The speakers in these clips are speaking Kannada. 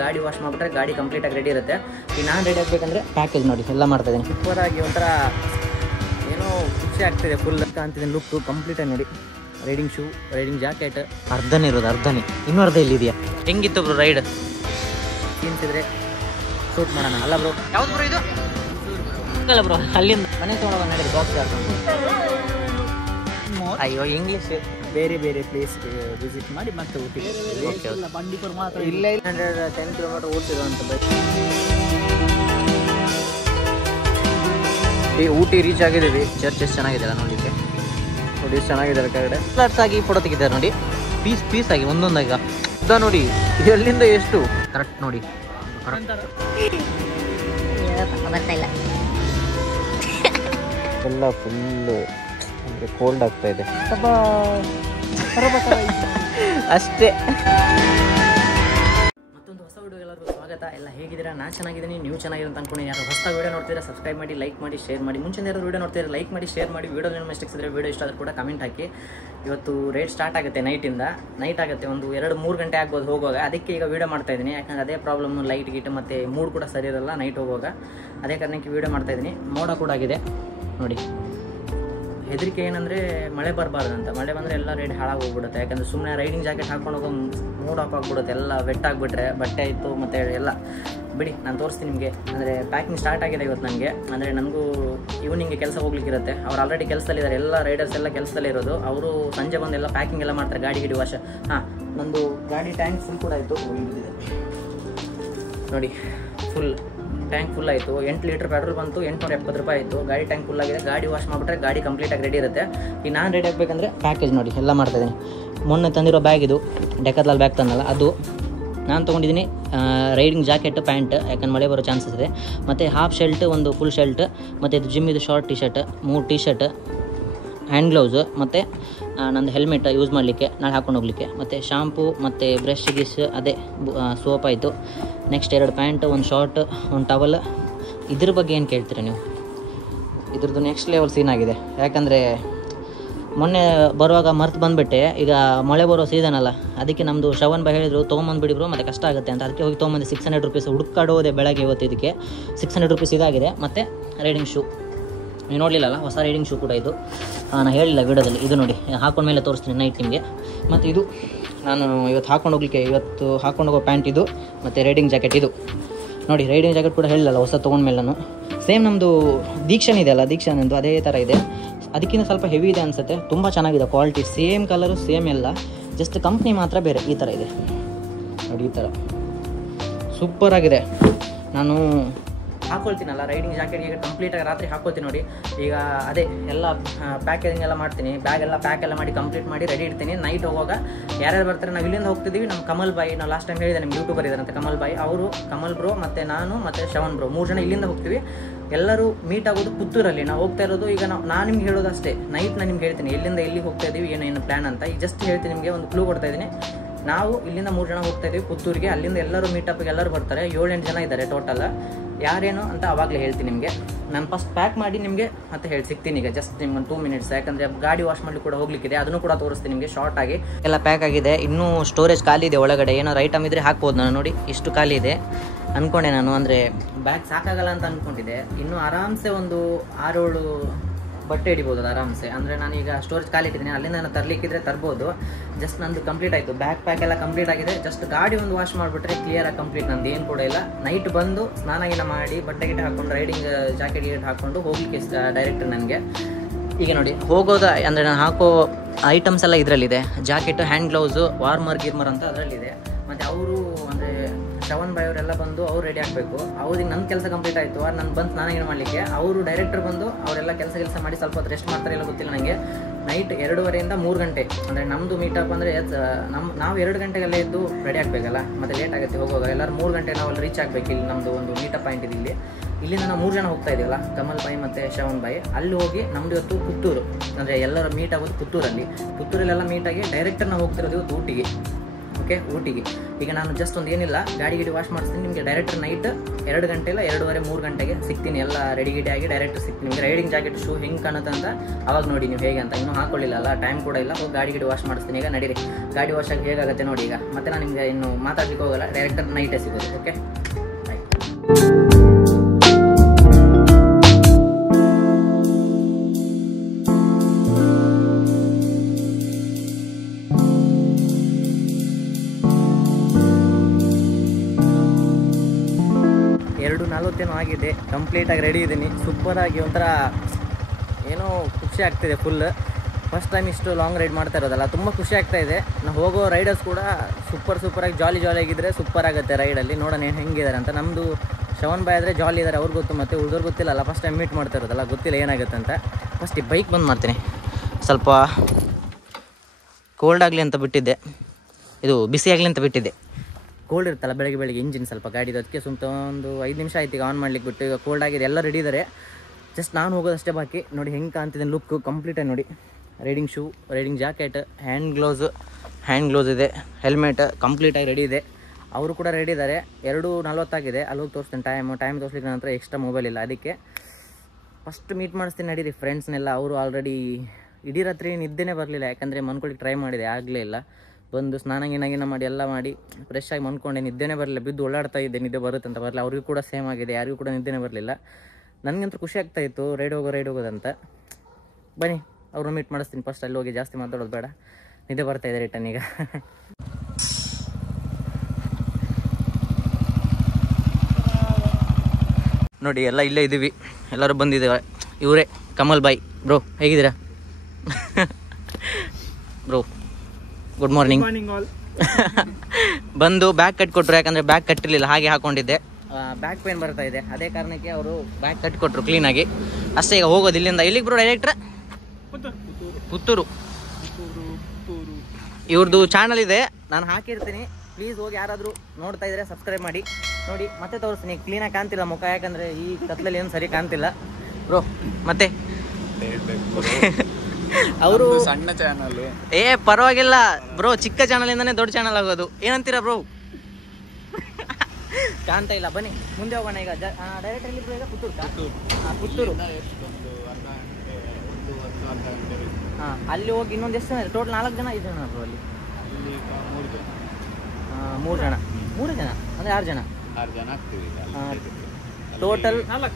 ಗಾಡಿ ವಾಶ್ ಮಾಡಿಬಿಟ್ರೆ ಗಾಡಿ ಕಂಪ್ಲೀಟ್ ಆಗಿ ರೆಡಿ ಇರುತ್ತೆ. ಈಗ ನಾನು ರೆಡಿ ಆಗಬೇಕಂದ್ರೆ ಪ್ಯಾಕೇಜ್ ನೋಡಿ ಎಲ್ಲ ಮಾಡ್ತಾ ಇದ್ದೀನಿ. ಸೂಪರ್ ಆಗಿ ಒಂಥರ ಏನೋ ಖುಷಿ ಆಗ್ತಿದೆ. ಫುಲ್ ಅಂತಿದ್ದೀನಿ ಲುಕ್ ಕಂಪ್ಲೀಟ್ ಆಗಿ ನೋಡಿ. ರೈಡಿಂಗ್ ಶೂ, ರೈಡಿಂಗ್ ಜಾಕೆಟ್ ಅರ್ಧನೇ ಇರೋದು, ಅರ್ಧನೇ ಇನ್ನೂ ಅರ್ಧ ಇಲ್ಲಿದೆಯಾ. ಹೆಂಗಿತ್ತು ಬ್ರೋ ರೈಡ್? ತಿಂತಿದ್ರೆ ಶೂಟ್ ಮಾಡೋಣ ಅಲ್ಲ ಬ್ರೋ? ಯಾವ್ದು ಬ್ರೋ ಇದು? ಅಲ್ಲ ಬ್ರೋ, ಅಲ್ಲಿಂದ ಮನೆ ತೊಗೊಳೋಣ ನಡೆದು ಬಾಕ್ಸ್ ಹಾಕೊಂಡು. ಅಯ್ಯೋ ಇಂಗ್ಲೀಷ್ ಬೇರೆ ಬೇರೆ ಪ್ಲೇಸ್ ವಿಸಿಟ್ ಮಾಡಿ ಮತ್ತೆ ಊಟಿ ಬಂಡೀಪುರ ಮಾತ್ರ ಇಲ್ಲ 10 ಕಿಲೋಮೀಟರ್ ಓಡ್ತಿರೋಂಥ ಬೈಕ್. ಊಟಿ ರೀಚ್ ಆಗಿದ್ದೀವಿ. ಚರ್ಚ್ ಎಷ್ಟು ಚೆನ್ನಾಗಿದೆ ಅಲ್ಲ ನೋಡಲಿಕ್ಕೆ. ನೋಡಿ ಎಷ್ಟು ಚೆನ್ನಾಗಿದೆ ಕೆಳಗಡೆ ಫ್ಲಾಟ್ಸ್ ಆಗಿ ಫೋಟೋ ತೆಗಿದ್ದಾರೆ ನೋಡಿ, ಪೀಸ್ ಪೀಸ್ ಆಗಿ ಒಂದೊಂದಾಗ ನೋಡಿ. ಎಲ್ಲಿಂದ ಎಷ್ಟು ಕರೆಕ್ಟ್ ನೋಡಿ, ಎಲ್ಲ ಫುಲ್ಲು ಅಂದರೆ ಕೋಲ್ಡ್ ಆಗ್ತಾ ಇದೆ ಅಷ್ಟೇ. ಮತ್ತೊಂದು ಹೊಸ ವಿಡಿಯೋ ಎಲ್ಲರಿಗೂ ಸ್ವಾಗತ. ಎಲ್ಲ ಹೇಗಿದ್ದೀರಾ? ನಾನು ಚೆನ್ನಾಗಿದ್ದೀನಿ, ನೀವು ಚೆನ್ನಾಗಿದೆ ಅಂತ ಅನ್ಕೊಂಡು ಯಾರು ಹೊಸ ವಿಡಿಯೋ ನೋಡ್ತೀರಾ ಸಬ್ಸ್ಕ್ರೈಬ್ ಮಾಡಿ, ಲೈಕ್ ಮಾಡಿ, ಶೇರ್ ಮಾಡಿ. ಮುಂಚೆ ಯಾರು ವಿಡಿಯೋ ನೋಡ್ತೀರಾ ಲೈಕ್ ಮಾಡಿ, ಶೇರ್ ಮಾಡಿ. ವಿಡಿಯೋ ನಿಮ್ಮ ಮಿಸ್ಟೇಕ್ಸ್ ಇದ್ದರೆ ವಿಡಿಯೋ ಇಷ್ಟ ಆದರೂ ಕೂಡ ಕಮೆಂಟ್ ಹಾಕಿ. ಇವತ್ತು ರೈಡ್ ಸ್ಟಾರ್ಟ್ ಆಗುತ್ತೆ, ನೈಟ್ ಆಗುತ್ತೆ, ಒಂದು 2-3 ಗಂಟೆ ಆಗ್ಬೋದು ಹೋಗುವಾಗ. ಅದಕ್ಕೆ ಈಗ ವೀಡಿಯೋ ಮಾಡ್ತಾ ಇದ್ದೀನಿ, ಯಾಕಂದರೆ ಅದೇ ಪ್ರಾಬ್ಲಮ್ಮು, ಲೈಟ್ ಗೀಟ್ ಮತ್ತು ಮೂಡ್ ಕೂಡ ಸರಿ ಇರಲ್ಲ ನೈಟ್ ಹೋಗುವಾಗ. ಅದೇ ಕಾರಣಕ್ಕೆ ವೀಡಿಯೋ ಮಾಡ್ತಾ ಇದ್ದೀನಿ. ಮೋಡ ಕೂಡ ಆಗಿದೆ ನೋಡಿ. ಹೆದರಿಕೆ ಏನಂದರೆ ಮಳೆ ಬರಬಾರ್ದು ಅಂತ. ಮಳೆ ಬಂದರೆ ಎಲ್ಲ ರೇಟ್ ಹಾಳಾಗಿ ಹೋಗ್ಬಿಡುತ್ತೆ. ಯಾಕಂದರೆ ಸುಮ್ಮನೆ ರೈಡಿಂಗ್ ಜಾಕೆಟ್ ಹಾಕೊಂಡು ಹೋಗೋ ಮೂಡ್ ಆಫ್ ಆಗಿಬಿಡುತ್ತೆ. ಎಲ್ಲ ವೆಟ್ ಆಗಿಬಿಟ್ರೆ ಬಟ್ಟೆ ಆಯಿತು ಮತ್ತು ಎಲ್ಲ ಬಿಡಿ. ನಾನು ತೋರಿಸ್ತೀನಿ ನಿಮಗೆ. ಅಂದರೆ ಪ್ಯಾಕಿಂಗ್ ಸ್ಟಾರ್ಟ್ ಆಗಿದೆ ಇವತ್ತು ನನಗೆ. ಅಂದರೆ ನನಗೂ ಈವ್ನಿಂಗ್ಗೆ ಕೆಲಸ ಹೋಗ್ಲಿಕ್ಕಿರುತ್ತೆ. ಅವ್ರು ಆಲ್ರೆಡಿ ಕೆಲಸದಲ್ಲಿದ್ದಾರೆ, ಎಲ್ಲ ರೈಡರ್ಸ್ ಎಲ್ಲ ಕೆಲಸದಲ್ಲೇ ಇರೋದು. ಅವರು ಸಂಜೆ ಬಂದು ಎಲ್ಲ ಪ್ಯಾಕಿಂಗ್ ಎಲ್ಲ ಮಾಡ್ತಾರೆ, ಗಾಡಿ ವಾಶ್. ಹಾಂ, ನಂದು ಗಾಡಿ ಟ್ಯಾಂಕ್ ಫುಲ್ ಕೂಡ ಆಯಿತು ನೋಡಿ. ಫುಲ್ ಟ್ಯಾಂಕ್ ಫುಲ್ ಆಯಿತು. 8 ಲೀಟರ್ ಪೆಟ್ರೋಲ್ ಬಂತು, 870 ರೂಪಾಯಿ ಆಯಿತು. ಗಾಡಿ ಟ್ಯಾಂಕ್ ಫುಲ್ ಆಗಿದೆ. ಗಾಡಿ ವಾಶ್ ಮಾಡಿಬಿಟ್ರೆ ಗಾಡಿ ಕಂಪ್ಲೀಟಾಗಿ ರೆಡಿ ಇರುತ್ತೆ. ಈಗ ನಾನು ರೆಡಿ ಆಗಬೇಕಂದ್ರೆ ಪ್ಯಾಕೇಜ್ ನೋಡಿ ಎಲ್ಲ ಮಾಡ್ತಾಯಿದ್ದೀನಿ. ಮೊನ್ನೆ ತಂದಿರೋ ಬ್ಯಾಗ್ ಇದು ಡೆಕಾಥ್ಲಾನ್ ಬ್ಯಾಗ್ ತಂದಲ್ಲ, ಅದು ನಾನು ತೊಗೊಂಡಿದ್ದೀನಿ. ರೈಡಿಂಗ್ ಜಾಕೆಟ್, ಪ್ಯಾಂಟ್, ಯಾಕಂದ್ರೆ ಮಳೆ ಬರೋ ಚಾನ್ಸಸ್ ಇದೆ. ಮತ್ತು ಹಾಫ್ ಶರ್ಟ್, ಒಂದು ಫುಲ್ ಶರ್ಟ್, ಮತ್ತು ಇದು ಜಿಮ್ಮಿದು short T shirt, 3 T shirt, hand gloves, ಮತ್ತು ನಂದು ಹೆಲ್ಮೆಟ್ ಯೂಸ್ ಮಾಡಲಿಕ್ಕೆ ನಾಳೆ ಹಾಕೊಂಡು ಹೋಗಲಿಕ್ಕೆ, ಮತ್ತು ಶಾಂಪೂ ಮತ್ತು ಬ್ರಷ್ ಗಿಸ್, ಅದೇ ಸೋಪ್ ಆಯಿತು. ನೆಕ್ಸ್ಟ್ 2 ಪ್ಯಾಂಟ್, ಒಂದು ಶಾರ್ಟ್, ಒಂದು ಟವಲ್. ಇದ್ರ ಬಗ್ಗೆ ಏನು ಕೇಳ್ತೀರಾ ನೀವು? ಇದ್ರದ್ದು ನೆಕ್ಸ್ಟ್ ಲೆವೆಲ್ ಸೀನ್ ಆಗಿದೆ. ಯಾಕಂದರೆ ಮೊನ್ನೆ ಬರುವಾಗ ಮರ್ತು ಬಂದುಬಿಟ್ಟೆ. ಈಗ ಮಳೆ ಬರೋ ಸೀಸನ್ ಅಲ್ಲ, ಅದಕ್ಕೆ ನಮ್ಮದು ಶ್ರವಣ್ ಬಾಯ್ ಹೇಳಿದ್ರು ತೊಗೊಂಬಂದುಬಿಡಿಬ್ರು ಮತ್ತು ಕಷ್ಟ ಆಗುತ್ತೆ ಅಂತ. ಅದಕ್ಕೆ ಹೋಗಿ ತೊಗೊಂಬಂದು 600 ರೂಪೀಸ್ ಹುಡುಕಾಡೋದೆ ಬೆಳಗ್ಗೆ. ಇವತ್ತು ಇದಕ್ಕೆ 600 ರೂಪೀಸ್ ಇದಾಗಿದೆ. ಮತ್ತು ರೈಡಿಂಗ್ ಶೂ ನೀವು ನೋಡಲಿಲ್ಲಲ್ಲ, ಹೊಸ ರೈಡಿಂಗ್ ಶೂ ಕೂಡ ಇದು. ನಾನು ಹೇಳಿಲ್ಲ ವೀಡಿಯೋದಲ್ಲಿ. ಇದು ನೋಡಿ ಹಾಕೊಂಡ ಮೇಲೆ ತೋರಿಸ್ತೀನಿ ನೈಟ್ ನಿಮಗೆ. ಮತ್ತು ಇದು ನಾನು ಇವತ್ತು ಹಾಕೊಂಡು ಹೋಗ್ಲಿಕ್ಕೆ, ಇವತ್ತು ಹಾಕೊಂಡು ಹೋಗೋ ಪ್ಯಾಂಟ್ ಇದು, ಮತ್ತು ರೈಡಿಂಗ್ ಜಾಕೆಟ್ ಇದು ನೋಡಿ. ರೈಡಿಂಗ್ ಜಾಕೆಟ್ ಕೂಡ ಹೇಳಿಲ್ಲ, ಹೊಸ ತೊಗೊಂಡ್ಮೇಲೆ ನಾನು. ಸೇಮ್ ನಮ್ಮದು ದೀಕ್ಷನ್ ಇದೆ ಅಲ್ಲ, ದೀಕ್ಷಾನಂದು ಅದೇ ಥರ ಇದೆ. ಅದಕ್ಕಿಂತ ಸ್ವಲ್ಪ ಹೆವಿ ಇದೆ ಅನಿಸುತ್ತೆ. ತುಂಬ ಚೆನ್ನಾಗಿದೆ ಕ್ವಾಲಿಟಿ, ಸೇಮ್ ಕಲರು ಸೇಮ್ ಎಲ್ಲ, ಜಸ್ಟ್ ಕಂಪ್ನಿ ಮಾತ್ರ ಬೇರೆ. ಈ ಥರ ಇದೆ ನೋಡಿ, ಈ ಥರ ಸೂಪರಾಗಿದೆ. ನಾನು ಹಾಕ್ಕೊಳ್ತೀನಲ್ಲ ರೈಡಿಂಗ್ ಜಾಕೆಟ್ಗೆ ಕಂಪ್ಲೀಟಾಗಿ ರಾತ್ರಿ ಹಾಕ್ಕೊಳ್ತೀನಿ ನೋಡಿ. ಈಗ ಅದೇ ಎಲ್ಲ ಪ್ಯಾಕೇಜಿಂಗ್ ಎಲ್ಲ ಮಾಡ್ತೀನಿ, ಬ್ಯಾಗ್ ಎಲ್ಲ ಪ್ಯಾಕ್ ಎಲ್ಲ ಮಾಡಿ ಕಂಪ್ಲೀಟ್ ಮಾಡಿ ರೆಡಿ ಇಡ್ತೀನಿ. ನೈಟ್ ಹೋಗುವಾಗ ಯಾರ್ಯಾರು ಬರ್ತಾರೆ, ನಾವು ಇಲ್ಲಿಂದ ಹೋಗ್ತಿದ್ದೀವಿ. ನಮ್ಮ ಕಮಲ್ ಬಾಯಿ, ನಾವು ಲಾಸ್ಟ್ ಟೈಮ್ ಹೇಳಿದೆ, ನಮ್ಮ ಯೂಟ್ಯೂಬರ್ ಇದ್ದಾರಂತೆ ಕಮಲ್ ಬಾಯಿ, ಅವರು, ಕಮಲ್ ಬ್ರೋ ಮತ್ತು ನಾನು ಮತ್ತು ಶ್ರವಣ್ ಬ್ರೋ 3 ಜನ ಇಲ್ಲಿಂದ ಹೋಗ್ತೀವಿ. ಎಲ್ಲರೂ ಮೀಟ್ ಆಗೋದು ಪುತ್ತೂರಲ್ಲಿ. ನಾವು ಹೋಗ್ತಾ ಇರೋದು. ಈಗ ನಾನು ನಿಮ್ಗೆ ಹೇಳೋದು ಅಷ್ಟೇ, ನೈಟ್ ನಾನು ನಿಮ್ಗೆ ಹೇಳ್ತೀನಿ ಎಲ್ಲಿಂದ ಎಲ್ಲಿಗೆ ಹೋಗ್ತಾ ಇದ್ದೀವಿ, ಏನು ಪ್ಲ್ಯಾನ್ ಅಂತ. ಈಗ ಜಸ್ಟ್ ಹೇಳ್ತೀನಿ ನಿಮಗೆ, ಒಂದು ಕ್ಲೂ ಕೊಡ್ತಾ ಇದ್ದೀನಿ. ನಾವು ಇಲ್ಲಿಂದ 3 ಜನ ಹೋಗ್ತಾ ಇದ್ದೀವಿ ಪುತ್ತೂರಿಗೆ. ಅಲ್ಲಿಂದ ಎಲ್ಲರೂ ಮೀಟಪ್ಗೆ ಎಲ್ಲರೂ ಬರ್ತಾರೆ. 7-8 ಜನ ಇದ್ದಾರೆ ಟೋಟಲ್. ಯಾರೇನು ಅಂತ ಆವಾಗಲೇ ಹೇಳ್ತೀನಿ ನಿಮಗೆ. ನಾನು ಫಸ್ಟ್ ಪ್ಯಾಕ್ ಮಾಡಿ ನಿಮಗೆ ಮತ್ತೆ ಸಿಗ್ತೀನಿ. ಈಗ ಜಸ್ಟ್ ನಿಮ್ಗೆ 2 ಮಿನಿಟ್ಸ್, ಯಾಕಂದರೆ ಗಾಡಿ ವಾಶ್ ಮಾಡಲಿಕ್ಕೆ ಕೂಡ ಹೋಗ್ಲಿಕ್ಕಿದೆ. ಅದನ್ನು ಕೂಡ ತೋರಿಸ್ತೀನಿ ನಿಮಗೆ ಶಾರ್ಟ್ ಆಗಿ. ಎಲ್ಲ ಪ್ಯಾಕ್ ಆಗಿದೆ. ಇನ್ನೂ ಸ್ಟೋರೇಜ್ ಖಾಲಿ ಇದೆ ಒಳಗಡೆ. ಏನಾದ್ರು ಐಟಮ್ ಇದ್ದರೆ ಹಾಕ್ಬೋದು. ನಾನು ನೋಡಿ ಇಷ್ಟು ಖಾಲಿ ಇದೆ ಅಂದ್ಕೊಂಡೆ ನಾನು. ಅಂದರೆ ಬ್ಯಾಗ್ ಸಾಕಾಗಲ್ಲ ಅಂತ ಅಂದ್ಕೊಂಡಿದ್ದೆ. ಇನ್ನೂ ಆರಾಮ್ಸೆ ಒಂದು 6-7 ಬಟ್ಟೆ ಹಿಡಿಬೋದು ಆರಾಮ್ಸೆ. ಅಂದರೆ ನಾನೀಗ ಸ್ಟೋರೇಜ್ ಖಾಲಿ ಇಟ್ಟಿದ್ದೀನಿ, ಅಲ್ಲಿಂದ ನಾನು ತರಲಿಕ್ಕಿದ್ರೆ ತರ್ಬೋದು. ಜಸ್ಟ್ ನಂದು ಕಂಪ್ಲೀಟ್ ಆಯಿತು, ಬ್ಯಾಗ್ ಪ್ಯಾಕ್ ಎಲ್ಲ ಕಂಪ್ಲೀಟ್ ಆಗಿದೆ. ಜಸ್ಟ್ ಗಾಡಿ ಒಂದು ವಾಶ್ ಮಾಡಿಬಿಟ್ರೆ ಕ್ಲಿಯರಾಗಿ ಕಂಪ್ಲೀಟ್. ನಂದು ಏನು ಕೂಡ ಇಲ್ಲ. ನೈಟ್ ಬಂದು ಸ್ನಾನ ಗಿನ ಮಾಡಿ ಬಟ್ಟೆ ಗಿಟ್ಟ ಹಾಕ್ಕೊಂಡು ರೈಡಿಂಗ್ ಜಾಕೆಟ್ ಗಿಟ್ ಹಾಕ್ಕೊಂಡು ಹೋಗಲಿಕ್ಕೆ ಡೈರೆಕ್ಟ್ ನನಗೆ. ಈಗ ನೋಡಿ ಹೋಗೋದು ಅಂದರೆ ನಾನು ಹಾಕೋ ಐಟಮ್ಸ್ ಎಲ್ಲ ಇದರಲ್ಲಿದೆ. ಜಾಕೆಟ್, ಹ್ಯಾಂಡ್ ಗ್ಲೌಸು, ವಾರ್ಮರ್ ಗಿರ್ಮರ್ ಅಂತ ಅದರಲ್ಲಿದೆ. ಮತ್ತು ಅವರು ಅಂದರೆ ಶ್ರವಣ್ ಬಾಯ್ ಅವರೆಲ್ಲ ಬಂದು ಅವ್ರು ರೆಡಿ ಆಗಬೇಕು. ಅವ್ರಿಗೆ ನನ್ನ ಕೆಲಸ ಕಂಪ್ಲೀಟ್ ಆಯಿತು. ಅವ್ರು ನಾನು ಬಂದು ಸ್ನಾನ ಏನು ಮಾಡಲಿಕ್ಕೆ, ಅವರು ಡೈರೆಕ್ಟರ್ ಬಂದು ಅವರೆಲ್ಲ ಕೆಲಸ ಮಾಡಿ ಸ್ವಲ್ಪ ಹೊತ್ತು ರೆಸ್ಟ್ ಮಾಡ್ತಾರೆ, ಇಲ್ಲ ಗೊತ್ತಿಲ್ಲ ನನಗೆ. ನೈಟ್ 2:30 3 ಗಂಟೆ ಅಂದರೆ ನಮ್ಮದು ಮೀಟಪ್ ಅಂದರೆ ನಾವು 2 ಗಂಟೆಗೆಲ್ಲ ಎದ್ದು ರೆಡಿ ಆಗಬೇಕಲ್ಲ, ಮತ್ತು ಲೇಟ್ ಆಗುತ್ತೆ ಹೋಗುವಾಗ. ಎಲ್ಲರೂ 3 ಗಂಟೆ ನಾವು ಅಲ್ಲಿ ರೀಚ್ ಆಗಬೇಕು. ಇಲ್ಲಿ ನಮ್ಮದು ಒಂದು ಮೀಟಪ್ ಪಾಯಿಂಟ್ ಇದೆ ಇಲ್ಲಿ. ಇಲ್ಲಿಂದ ನಾವು 3 ಜನ ಹೋಗ್ತಾ ಇದ್ದೀವಲ್ಲ, ಕಮಲ್ ಬಾಯ್ ಮತ್ತು ಶ್ರವಣ್ ಬಾಯ್. ಅಲ್ಲಿ ಹೋಗಿ ನಮ್ಮದು ಇವತ್ತು ಪುತ್ತೂರು, ಅಂದರೆ ಎಲ್ಲರೂ ಮೀಟ್ ಆಗೋದು ಪುತ್ತೂರಲ್ಲೆಲ್ಲ ಮೀಟಾಗಿ ಡೈರೆಕ್ಟರ್ ನಾವು ಹೋಗ್ತಿರೋದು ಇವತ್ತು ಊಟಿಗೆ. ಓಕೆ ಊಟಿಗೆ. ಈಗ ನಾನು ಜಸ್ಟ್ ಒಂದು ಏನಿಲ್ಲ ಗಾಡಿ ವಾಶ್ ಮಾಡಿಸ್ತೀನಿ, ನಿಮಗೆ ಡೈರೆಕ್ಟ್ ನೈಟ್ 2 ಗಂಟೆ ಇಲ್ಲ 2:30-3 ಗಂಟೆಗೆ ಸಿಗ್ತೀನಿ, ಎಲ್ಲ ರೆಡಿ ಆಗಿ ಡೈರೆಕ್ಟ್ ಸಿಗ್ತೀನಿ. ನಿಮಗೆ ರೈಡಿಂಗ್ ಜಾಕೆಟ್ ಶೂ ಹೆಂಗೆ ಕಾಣುತ್ತೆ ಅಂತ ಅವಾಗ ನೋಡಿ ನೀವು ಹೇಗೆ ಅಂತ. ಇನ್ನೂ ಹಾಕೊಳ್ಳಿಲ್ಲ ಅಲ್ಲ, ಟೈಮ್ ಕೂಡ ಇಲ್ಲ. ಹೋಗಿ ಗಾಡಿ ವಾಶ್ ಮಾಡಿಸ್ತೀನಿ. ಈಗ ನಡೀರಿ ಗಾಡಿ ವಾಶ್ ಆಗಿ ಹೇಗಾಗುತ್ತೆ ನೋಡಿ. ಈಗ ಮತ್ತೆ ನಾನು ನಿಮಗೆ ಇನ್ನು ಮಾತಾಡ್ಲಿಕ್ಕೆ ಹೋಗಲ್ಲ, ಡೈರೆಕ್ಟ್ ನೈಟೇ ಸಿಗೋದು. ಓಕೆ ಆಯ್ತು. 2:40 ಆಗಿದೆ. ಕಂಪ್ಲೀಟಾಗಿ ರೆಡಿ ಇದ್ದೀನಿ, ಸೂಪರಾಗಿ ಒಂಥರ ಏನೋ ಖುಷಿ ಆಗ್ತಿದೆ ಫುಲ್. ಫಸ್ಟ್ ಟೈಮ್ ಇಷ್ಟು ಲಾಂಗ್ ರೈಡ್ ಮಾಡ್ತಾ ಇರೋದಲ್ಲ, ತುಂಬ ಖುಷಿ ಆಗ್ತಾಯಿದೆ. ನಾವು ಹೋಗೋ ರೈಡರ್ಸ್ ಕೂಡ ಸೂಪರಾಗಿ ಜಾಲಿಯಾಗಿದ್ದರೆ ಸೂಪರ್ ಆಗುತ್ತೆ ರೈಡಲ್ಲಿ. ನೋಡೋಣ ಹೆಂಗಿದ್ದಾರೆ ಅಂತ. ನಮ್ಮದು ಶ್ರವಣ್ ಬಾಯ್ ಆದರೆ ಜಾಲಿ ಇದ್ದಾರೆ, ಅವ್ರಿಗೆ ಗೊತ್ತು, ಮತ್ತು ಉಳಿದವ್ರು ಗೊತ್ತಿಲ್ಲಲ್ಲ, ಫಸ್ಟ್ ಟೈಮ್ ಮೀಟ್ ಮಾಡ್ತಾ ಇರೋದಲ್ಲ, ಗೊತ್ತಿಲ್ಲ ಏನಾಗುತ್ತೆ ಅಂತ. ಫಸ್ಟ್ ಈ ಬೈಕ್ ಬಂದು ಮಾಡ್ತೀನಿ, ಸ್ವಲ್ಪ ಕೋಲ್ಡ್ ಆಗಲಿ ಅಂತ ಬಿಟ್ಟಿದ್ದೆ, ಇದು ಬಿಸಿ ಆಗಲಿ ಅಂತ ಬಿಟ್ಟಿದ್ದೆ. ಕೋಲ್ಡ್ ಇರುತ್ತಲ್ಲ ಬೆಳಗ್ಗೆ ಇಂಜಿನ್ ಸ್ವಲ್ಪ ಗಾಡಿದು, ಅದಕ್ಕೆ ಒಂದು 5 ನಿಮಿಷ ಆಯ್ತು ಈಗ ಆನ್ ಮಾಡ್ಲಿಕ್ಕೆ ಬಿಟ್ಟು. ಈಗ ಕೋಲ್ಡ್ ಆಗಿದೆ, ಎಲ್ಲ ರೆಡಿ ಇದ್ದಾರೆ, ಜಸ್ಟ್ ನಾನು ಹೋಗೋದಷ್ಟೇ ಬಾಕಿ. ನೋಡಿ ಹೆಂಗೆ ಕಾಣ್ತಿದೆ ಲುಕ್ ಕಂಪ್ಲೀಟಾಗಿ ನೋಡಿ. Riding shoe, riding jacket, hand gloves ಇದೆ, ಹೆಲ್ಮೆಟ್ ಕಂಪ್ಲೀಟಾಗಿ ರೆಡಿ ಇದೆ. ಅವರು ಕೂಡ ರೆಡಿ ಇದ್ದಾರೆ. 2:40 ಆಗಿದೆ, ಅಲ್ಲಿ ಹೋಗಿ ತೋರಿಸ್ತೀನಿ ಟೈಮ್ ತೋರಿಸ್ಲಿಕ್ಕೆ ನನ್ನ ಹತ್ರ ಎಕ್ಸ್ಟ್ರಾ ಮೊಬೈಲ್ ಇಲ್ಲ, ಅದಕ್ಕೆ ಫಸ್ಟ್ ಮೀಟ್ ಮಾಡಿಸ್ತೀನಿ ನಡೀರಿ ಫ್ರೆಂಡ್ಸ್ನೆಲ್ಲ. ಅವರು ಆಲ್ರೆಡಿ ಇಡೀ ರಾತ್ರಿ ನಿದ್ದೆನೇ ಬರಲಿಲ್ಲ, ಯಾಕಂದರೆ ಮನ್ಕೊಳ್ಳಿಕ್ಕೆ ಟ್ರೈ ಮಾಡಿದೆ, ಆಗಲೇ ಇಲ್ಲ. ಬಂದು ಸ್ನಾನ ಮಾಡಿ ಎಲ್ಲ ಮಾಡಿ ಫ್ರೆಶ್ ಆಗಿ ಮನ್ಕೊಂಡೆ, ನಿದ್ದೆನೇ ಬರಲಿಲ್ಲ, ಬಿದ್ದು ಓಡಾಡ್ತಾ ಇದ್ದೆ, ನಿದ್ದೆ ಬರುತ್ತೆ ಅಂತ ಬರಲಿಲ್ಲ. ಅವ್ರಿಗೂ ಕೂಡ ಸೇಮ್ ಆಗಿದೆ, ಯಾರಿಗೂ ಕೂಡ ನಿದ್ದೆನೇ ಬರಲಿಲ್ಲ. ನನಗಂತೂ ಖುಷಿ ಆಗ್ತಾಯಿತ್ತು ರೈಡ್ ಹೋಗೋದಂತ. ಬನ್ನಿ ಅವ್ರನ್ನ ಮೀಟ್ ಮಾಡಿಸ್ತೀನಿ ಫಸ್ಟ್. ಅಲ್ಲಿ ಹೋಗಿ ಜಾಸ್ತಿ ಮಾತಾಡೋದು ಬೇಡ, ನಿದ್ದೆ ಬರ್ತಾಯಿದೆ ರಿಟರ್ನ್ ಈಗ. ನೋಡಿ ಎಲ್ಲ ಇಲ್ಲೇ ಇದ್ದೀವಿ, ಎಲ್ಲರೂ ಬಂದಿದ್ದೇವೆ. ಇವರೇ ಕಮಲ್ ಬಾಯ್ ಬ್ರೋ, ಹೇಗಿದ್ದೀರಾ ಬ್ರೋ? Good morning. ಬಂದು ಬ್ಯಾಗ್ ಕಟ್ಕೊಟ್ರು, ಯಾಕಂದರೆ ಬ್ಯಾಗ್ ಕಟ್ಟಿರಲಿಲ್ಲ, ಹಾಗೆ ಹಾಕೊಂಡಿದ್ದೆ. ಬ್ಯಾಕ್ ಪೇನ್ ಬರ್ತಾ ಇದೆ, ಅದೇ ಕಾರಣಕ್ಕೆ ಅವರು ಬ್ಯಾಗ್ ಕಟ್ಕೊಟ್ರು ಕ್ಲೀನಾಗಿ ಅಷ್ಟೇ. ಈಗ ಹೋಗೋದು ಇಲ್ಲಿಂದ ಎಲ್ಲಿಗೆ ಬ್ರೋ? ಡೈರೆಕ್ಟ್ರ ಪುತ್ತೂರು. ಇವ್ರದ್ದು ಚಾನಲ್ ಇದೆ, ನಾನು ಹಾಕಿರ್ತೀನಿ, ಪ್ಲೀಸ್ ಹೋಗಿ ಯಾರಾದರೂ ನೋಡ್ತಾ ಇದ್ರೆ ಸಬ್ಸ್ಕ್ರೈಬ್ ಮಾಡಿ. ನೋಡಿ ಮತ್ತೆ ತೋರಿಸ್ತೀನಿ, ಕ್ಲೀನಾಗಿ ಕಾಣ್ತಿಲ್ಲ ಮುಖ, ಯಾಕಂದರೆ ಈ ಕತ್ಲಲ್ಲಿ ಏನು ಸರಿ ಕಾಣ್ತಿಲ್ಲ ಬ್ರೋ. ಮತ್ತೆ ಅವರು ಸಣ್ಣ ಚಾನಲ್, ಪರವಾಗಿಲ್ಲ ಬ್ರೋ, ಚಿಕ್ಕ ಚಾನಲಿಂದನೇ ದೊಡ್ಡ ಚಾನಲ್ ಆಗೋದು. ಏನಂತೀರಾ ಬ್ರೋ? ಕಾಣ್ತಾ ಇಲ್ಲ, ಬನ್ನಿ ಮುಂದೆ ಹೋಗೋಣ. ಈಗ ಡೈರೆಕ್ಟ್ ಎಲ್ಲಿ ಬ್ರೋ? ಈಗ ಪುತ್ತೂರು. ಹಾಂ, ಅಲ್ಲಿ ಹೋಗಿ ಇನ್ನೊಂದು ಎಷ್ಟು ಜನ? ಟೋಟಲ್ 4 ಜನ 5 ಜನ ಬ್ರೋ? ಅಲ್ಲಿ 3 ಜನ. 3 ಜನ ಅಂದರೆ 6 ಜನ ಆಗ್ತೀವಿ. ಟೋಟಲ್ 4.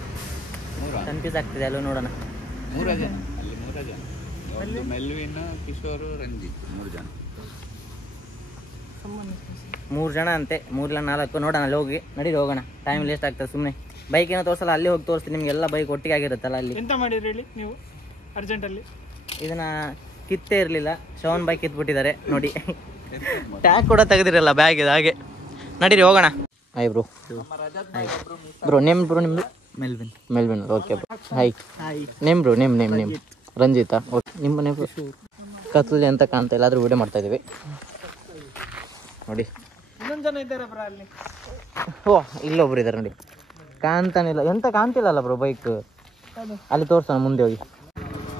ಕನ್ಫ್ಯೂಸ್ ಆಗ್ತಿದೆ, ಅಲ್ಲೂ ನೋಡೋಣ. 3 ಜನ ಅಲ್ಲಿ, 3 ಜನ. ಮೆಲ್ವಿನ್, ಕಿಶೋರ್, ರಂಜಿತ್, 3 ಜನ. 3 ಜನ ಅಂತೆ, 3 ಇಲ್ಲ 4. ನೋಡೋಣ, ಅಲ್ಲಿ ಹೋಗಿ ನಡೀರಿ ಹೋಗೋಣ, ಟೈಮ್ ವೇಸ್ಟ್ ಆಗ್ತದೆ ಸುಮ್ಮನೆ. ಬೈಕ್ ಏನೋ ತೋರಿಸಲ್ಲ, ಅಲ್ಲಿ ಹೋಗಿ ತೋರಿಸ್ತೀನಿ ನಿಮಗೆಲ್ಲ. ಬೈಕ್ ಒಟ್ಟಿಗೆ ಆಗಿರುತ್ತಲ್ಲ ಅಲ್ಲಿ. ಎಂತ ಮಾಡಿರಿ ಹೇಳಿ ನೀವು ಅರ್ಜೆಂಟಲ್ಲಿ? ಇದನ್ನ ಕಿತ್ತೇ ಇರಲಿಲ್ಲ, ಶ್ರವಣ್ ಬೈಕ್ ಕಿತ್ಬಿಟ್ಟಿದ್ದಾರೆ ನೋಡಿ. ಟ್ಯಾಗ್ ಕೂಡ ತೆಗೆದಿರಲ್ಲ ಬ್ಯಾಗ್ ಇದು, ಹಾಗೆ. ನಡೀರಿ ಹೋಗೋಣ. Hi bro. Bro name bro ನಿಮ್ಮದು? Melvin. Okay bro. Hi. Name bro? Name Ranjitha. Okay, ನಿಮ್ಮ ನೇಮ್? ಕತ್ಲಲ್ಲಿ ಅಂತ ಕಾಣ್ತಾ ಇಲ್ಲ, ಆದರೂ ವಿಡಿಯೋ ಮಾಡ್ತಾ ಇದ್ದೀವಿ ನೋಡಿ. ಇನ್ನೊಂದು ಜನ ಇದ್ದಾರೆ ಬ್ರೋ ಅಲ್ಲಿ. ಓ, ಇಲ್ಲೊಬ್ರು ಇದ್ದಾರೆ ನೋಡಿ, ಕಾಣ್ತಾನಿಲ್ಲ, ಎಂತ ಕಾಣ್ತಿಲ್ಲಲ್ಲ ಬ್ರೋ ಬೈಕ್. ಅಲ್ಲಿ ತೋರ್ಸೋಣ ಮುಂದೆ ಹೋಗಿ.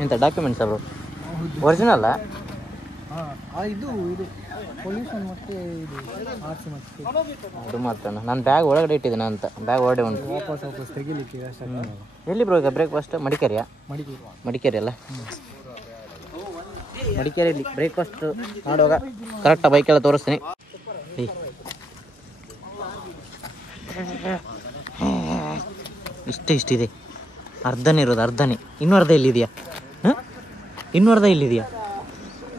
ಎಂತ ಡಾಕ್ಯುಮೆಂಟ್ಸಾ ಬ್ರೋ? ಒರಿಜಿನಲ್ಲ? ಇದು ಪೊಲ್ಯೂಷನ್ ಮತ್ತು ಇದು ಆರ್ಸಿ ಮತ್ತು ಅದು ಮಾತ್ರಣ. ನಾನು ಬ್ಯಾಗ್ ಒಳಗಡೆ ಇಟ್ಟಿದ್ದೇನೆ ಅಂತ, ಬ್ಯಾಗ್ ಹೊರಡೆ ಉಂಟು. ವಾಪಸ್ ತೆಗಿಲಿಕ್ಕೆ ಎಲ್ಲಿ ಬ್ರೋ ಈಗ ಬ್ರೇಕ್ಫಾಸ್ಟ್? ಮಡಿಕೇರಿಯಾ? ಮಡಿಕೇರಿ ಅಲ್ಲ, ಮಡಿಕೇರಿಯಲ್ಲಿ ಬ್ರೇಕ್ಫಾಸ್ಟ್ ಮಾಡುವಾಗ ಕರೆಕ್ಟಾಗಿ ಬೈಕೆಲ್ಲ ತೋರಿಸ್ತೀನಿ. ಇಷ್ಟಿದೆ, ಅರ್ಧನೇ ಇರೋದು, ಅರ್ಧನೇ. ಇನ್ನೂ ಅರ್ಧ ಇಲ್ಲಿದೆಯಾ? ಇನ್ನೂ ಅರ್ಧ ಇಲ್ಲಿದೆಯಾ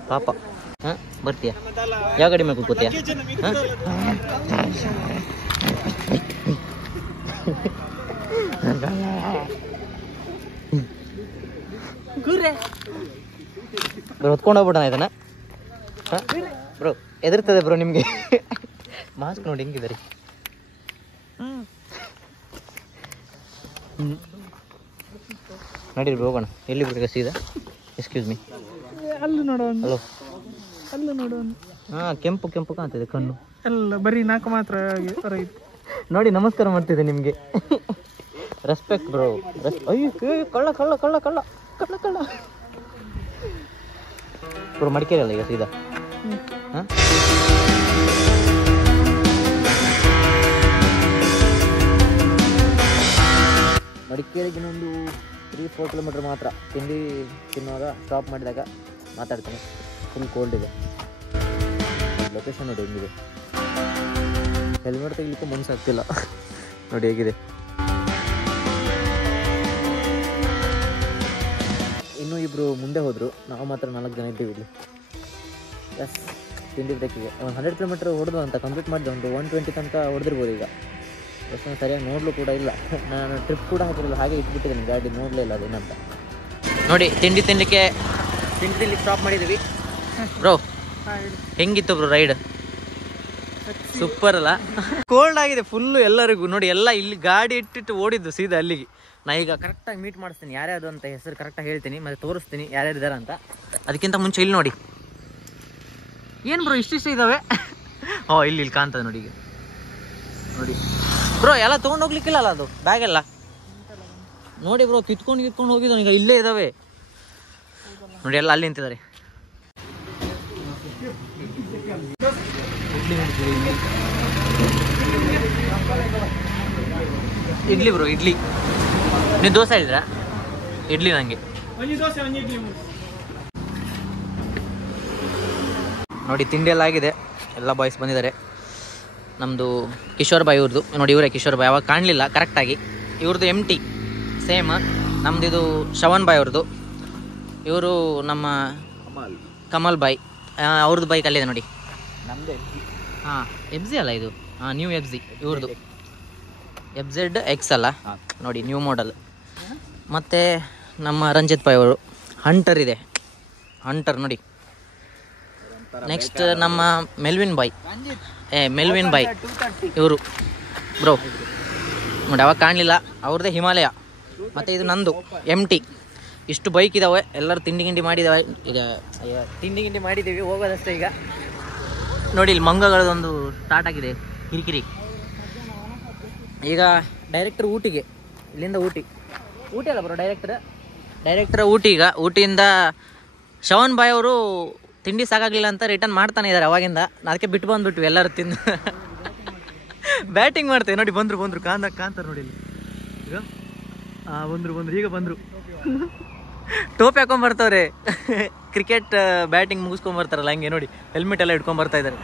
ಪಾಪ? ಹಾಂ, ಬರ್ತೀಯಾ? ಯಾವ ಗಾಡಿ ಮೇಲೆ ಕೂತ್ಕೋತೀಯಾ? ಬ್ರೋ ಹೊತ್ಕೊಂಡು ಹೋಗ್ಬಿಡೋಣ ಇದನ್ನ. ಹಾಂ ಬ್ರೋ, ಎದುರ್ತದೆ ಬ್ರೋ ನಿಮಗೆ. ಮಾಸ್ಕ್ ನೋಡಿ ಹೆಂಗಿದೆ ರೀ. ನಡೀರಿ ಹೋಗೋಣ. ಎಲ್ಲಿ ಬಿಡ್ಬೇಕು ಸೀದಾ? Excuse me. ಅಲ್ಲಿ ನೋಡೋಣ. ಹಲೋ, ಅಲ್ಲಿ ನೋಡೋಣ. ಹಾಂ, ಕೆಂಪು ಕಾಣ್ತಿದೆ ಕಣ್ಣು ಎಲ್ಲ, ಬರೀ 4 ಮಾತ್ರ ಹೊರಗೆ. ನೋಡಿ, ನಮಸ್ಕಾರ ಮಾಡ್ತಿದ್ದೆ ನಿಮಗೆ. Respect bro. ಅಯ್ಯೋ ಕಳ್ಳ ಬ್ರೋ. ಮಡಿಕೇರಿ ಅಲ್ಲ ಈಗ ಸೀದಾ? ಹಾಂ, ಮಡಿಕೇರಿಗೆ ಇನ್ನೊಂದು 3-4 ಕಿಲೋಮೀಟ್ರ್ ಮಾತ್ರ. ತಿಂಡಿ ತಿನ್ನುವಾಗ ಸ್ಟಾಪ್ ಮಾಡಿದಾಗ ಮಾತಾಡ್ತೀನಿ. ಫುಲ್ ಕೋಲ್ಡ್ ಇದೆ. ಲೊಕೇಶನ್ ನೋಡಿ ಹೆಂಗಿದೆ. ಹೆಲ್ಮೆಟ್ ತೆಗಿಲಿಕ್ಕೆ ಮನಸ್ಸಾಗ್ತಿಲ್ಲ. ನೋಡಿ ಹೇಗಿದೆ. ಇನ್ನೂ ಇಬ್ಬರು ಮುಂದೆ ಹೋದರು, ನಾವು ಮಾತ್ರ 4 ಜನ ಇದ್ದೀವಿ ಇಲ್ಲಿ. ಎಸ್, ತಿಂಡಿ ಬ್ರೇಕಿಗೆ ಒಂದು 100 ಕಿಲೋಮೀಟ್ರ್ ಹೊಡೆದು ಅಂತ ಕಂಪ್ಲೀಟ್ ಮಾಡಿದೆ. ಒಂದು 120 ತನಕ ಹೊಡೆದಿರ್ಬೋದು ಈಗ. ಎಷ್ಟೊಂದು ಸರಿಯಾಗಿ ನೋಡಲು ಕೂಡ ಇಲ್ಲ. ನಾನು ಟ್ರಿಪ್ ಕೂಡ ಹಾಕಿರಲಿಲ್ಲ, ಹಾಗೆ ಇಟ್ಬಿಟ್ಟಿದ್ದೀನಿ ಗಾಡಿ, ನೋಡಲೇ ಇಲ್ಲ ಅದೇನಂತ. ನೋಡಿ ತಿಂಡಿ ತಿನ್ನಲಿಕ್ಕೆ ಸ್ಟಾಪ್ ಮಾಡಿದ್ದೀವಿ. ಬ್ರೋ ಹೆಂಗಿತ್ತು ಬ್ರೋ ರೈಡ್? ಸೂಪರ್ ಅಲ್ಲ? ಕೋಲ್ಡ್ ಆಗಿದೆ ಫುಲ್ಲು ಎಲ್ಲರಿಗೂ. ನೋಡಿ ಎಲ್ಲ ಇಲ್ಲಿ ಗಾಡಿ ಇಟ್ಟಿಟ್ಟು ಓಡಿದ್ದು ಸೀದಾ ಅಲ್ಲಿಗೆ. ನಾ ಈಗ ಕರೆಕ್ಟಾಗಿ ಮೀಟ್ ಮಾಡಿಸ್ತೀನಿ ಯಾರ್ಯಾರು ಅಂತ, ಹೆಸರು ಕರೆಕ್ಟಾಗಿ ಹೇಳ್ತೀನಿ, ಮತ್ತು ತೋರಿಸ್ತೀನಿ ಯಾರ್ಯಾರು ಇದ್ದಾರೆ ಅಂತ. ಅದಕ್ಕಿಂತ ಮುಂಚೆ ಇಲ್ಲಿ ನೋಡಿ, ಏನು ಬ್ರೋ ಇಷ್ಟಿಷ್ಟ ಇದ್ದಾವೆ? ಇಲ್ಲಿ ಕಾಣ್ತದೆ ನೋಡಿ. ಈಗ ನೋಡಿ ಬ್ರೋ, ಎಲ್ಲ ತೊಗೊಂಡೋಗ್ಲಿಕ್ಕಿಲ್ಲ ಅಲ್ಲ ಅದು ಬ್ಯಾಗೆಲ್ಲ. ನೋಡಿ ಬ್ರೋ, ಕಿತ್ಕೊಂಡು ಹೋಗಿದ್ದಾನೆ. ಈಗ ಇಲ್ಲೇ ಇದ್ದಾವೆ ನೋಡಿ, ಎಲ್ಲ ಅಲ್ಲಿ ನಿಂತಿದ್ದಾರೆ. ಇಡ್ಲಿ ಬ್ರೋ, ಇಡ್ಲಿ. ನೀವು ದೋಸೆ ಹೇಳಿದ್ರಾ? ಇಡ್ಲಿ ನನಗೆ. ನೋಡಿ ತಿಂಡಿ ಎಲ್ಲ ಆಗಿದೆ, ಎಲ್ಲ ಬಾಯ್ಸ್ ಬಂದಿದ್ದಾರೆ. ನಮ್ಮದು ಕಿಶೋರ್ ಬಾಯ್ ಇವ್ರದ್ದು ನೋಡಿ, ಇವರೇ ಕಿಶೋರ್ ಬಾಯ್. ಅವಾಗ ಕಾಣಲಿಲ್ಲ ಕರೆಕ್ಟಾಗಿ. ಇವ್ರದ್ದು MT ಸೇಮ್. ನಮ್ಮದು ಇದು ಶ್ರವಣ್ ಬಾಯ್ ಅವ್ರದ್ದು. ಇವರು ನಮ್ಮ ಕಮಲ್ ಬಾಯ್, ಅವ್ರದ್ದು ಬೈಕ್ ಅಲ್ಲಿದೆ ನೋಡಿ. ನಮ್ಮದು ಹಾಂ FZ ಅಲ್ಲ ಇದು? ಹಾಂ, ನ್ಯೂ FZ ಇವ್ರದ್ದು. FZX ಅಲ್ಲ ನೋಡಿ, ನ್ಯೂ ಮಾಡಲ್. ಮತ್ತು ನಮ್ಮ ರಂಜಿತ್ ಬಾಯ್ ಅವರು ಹಂಟರ್ ಇದೆ, ಹಂಟರ್ ನೋಡಿ. ನೆಕ್ಸ್ಟ್ ನಮ್ಮ ಮೆಲ್ವಿನ್ ಬಾಯ್ ಇವರು ಬ್ರೋ ನೋಡಿ, ಅವಾಗ ಕಾಣಲಿಲ್ಲ. ಅವ್ರದ್ದೇ ಹಿಮಾಲಯ. ಮತ್ತು ಇದು ನಂದು MT. ಇಷ್ಟು ಬೈಕ್ ಇದ್ದಾವೆ. ಎಲ್ಲರೂ ತಿಂಡಿ ಮಾಡಿದ್ದಾವೆ. ಈಗ ತಿಂಡಿ ಮಾಡಿದ್ದೀವಿ, ಹೋಗೋದಷ್ಟೇ ಈಗ. ನೋಡಿ ಇಲ್ಲಿ ಮಂಗಗಳದೊಂದು ಸ್ಟಾರ್ಟ್ ಆಗಿದೆ ಕಿರಿಕಿರಿ. ಈಗ ಡೈರೆಕ್ಟರ್ ಊಟಿಗೆ, ಇಲ್ಲಿಂದ ಊಟಿ ಅಲ್ಲ ಬರೋ ಡೈರೆಕ್ಟರ್ ಊಟಿ. ಈಗ ಊಟಿಯಿಂದ ಶ್ರವಣ್ ಬಾಯ್ ಅವರು ತಿಂಡಿ ಸಾಕಾಗಲಿಲ್ಲ ಅಂತ ರಿಟರ್ನ್ ಮಾಡ್ತಾನೆ ಇದ್ದಾರೆ ಅವಾಗಿಂದ. ಅದಕ್ಕೆ ಬಿಟ್ಟು ಬಂದುಬಿಟ್ವಿ ಎಲ್ಲರೂ ತಿಂದು. ಬ್ಯಾಟಿಂಗ್ ಮಾಡ್ತೇವೆ ನೋಡಿ. ಬಂದರು ಕಾಂತಾರೆ ನೋಡಿ ಇಲ್ಲಿ. ಈಗ ಬಂದರು ಈಗ ಬಂದರು. ಟೋಪಿ ಹಾಕೊಂಡ್ಬರ್ತವ್ರೆ. ಕ್ರಿಕೆಟ್ ಬ್ಯಾಟಿಂಗ್ ಮುಗಿಸ್ಕೊಂಬರ್ತಾರಲ್ಲ ಹಂಗೆ ನೋಡಿ, ಹೆಲ್ಮೆಟ್ ಎಲ್ಲ ಇಟ್ಕೊಂಡ್ಬರ್ತಾ ಇದ್ದಾರೆ.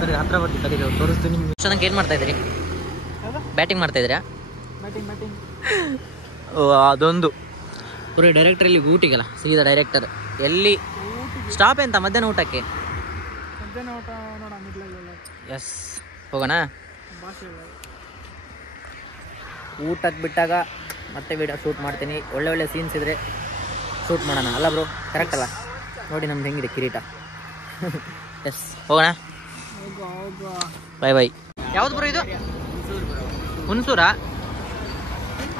ಸರಿ, ಹತ್ರ ಬರ್ತೀವಿ ಕರೀರಿ, ಅವ್ರು ತೋರಿಸ್ತೀನಿ ನಿಮ್ಗೆ. ಚೆನ್ನಾಗಿ ಏನು ಮಾಡ್ತಾ ಇದ್ದೀರಿ? ಬ್ಯಾಟಿಂಗ್ ಮಾಡ್ತಾ ಇದ್ದೀರಾ? ಓ, ಅದೊಂದು ಪೂರ ಡೈರೆಕ್ಟರ್ ಇಲ್ಲಿ ಊಟಿಗಲ್ಲ, ಸೀದಾ ಡೈರೆಕ್ಟರ್. ಎಲ್ಲಿ ಸ್ಟಾಪ್ ಎಂತ? ಮಧ್ಯಾಹ್ನ ಊಟಕ್ಕೆ. ಎಸ್, ಹೋಗೋಣ. ಊಟಕ್ಕೆ ಬಿಟ್ಟಾಗ ಮತ್ತೆ ವಿಡಿಯೋ ಶೂಟ್ ಮಾಡ್ತೀನಿ. ಒಳ್ಳೆ ಸೀನ್ಸ್ ಇದ್ದರೆ ಶೂಟ್ ಮಾಡೋಣ ಅಲ್ಲ ಬ್ರೋ? ಕರೆಕ್ಟ್ ಅಲ್ಲ? ನೋಡಿ ನಮ್ದು ಹೆಂಗಿದೆ ಕಿರೀಟ. ಎಸ್, ಹೋಗೋಣ. ಬೈ. ಯಾವ್ದು ಬ್ರೋ ಇದು? ಹುಣಸೂರಾ?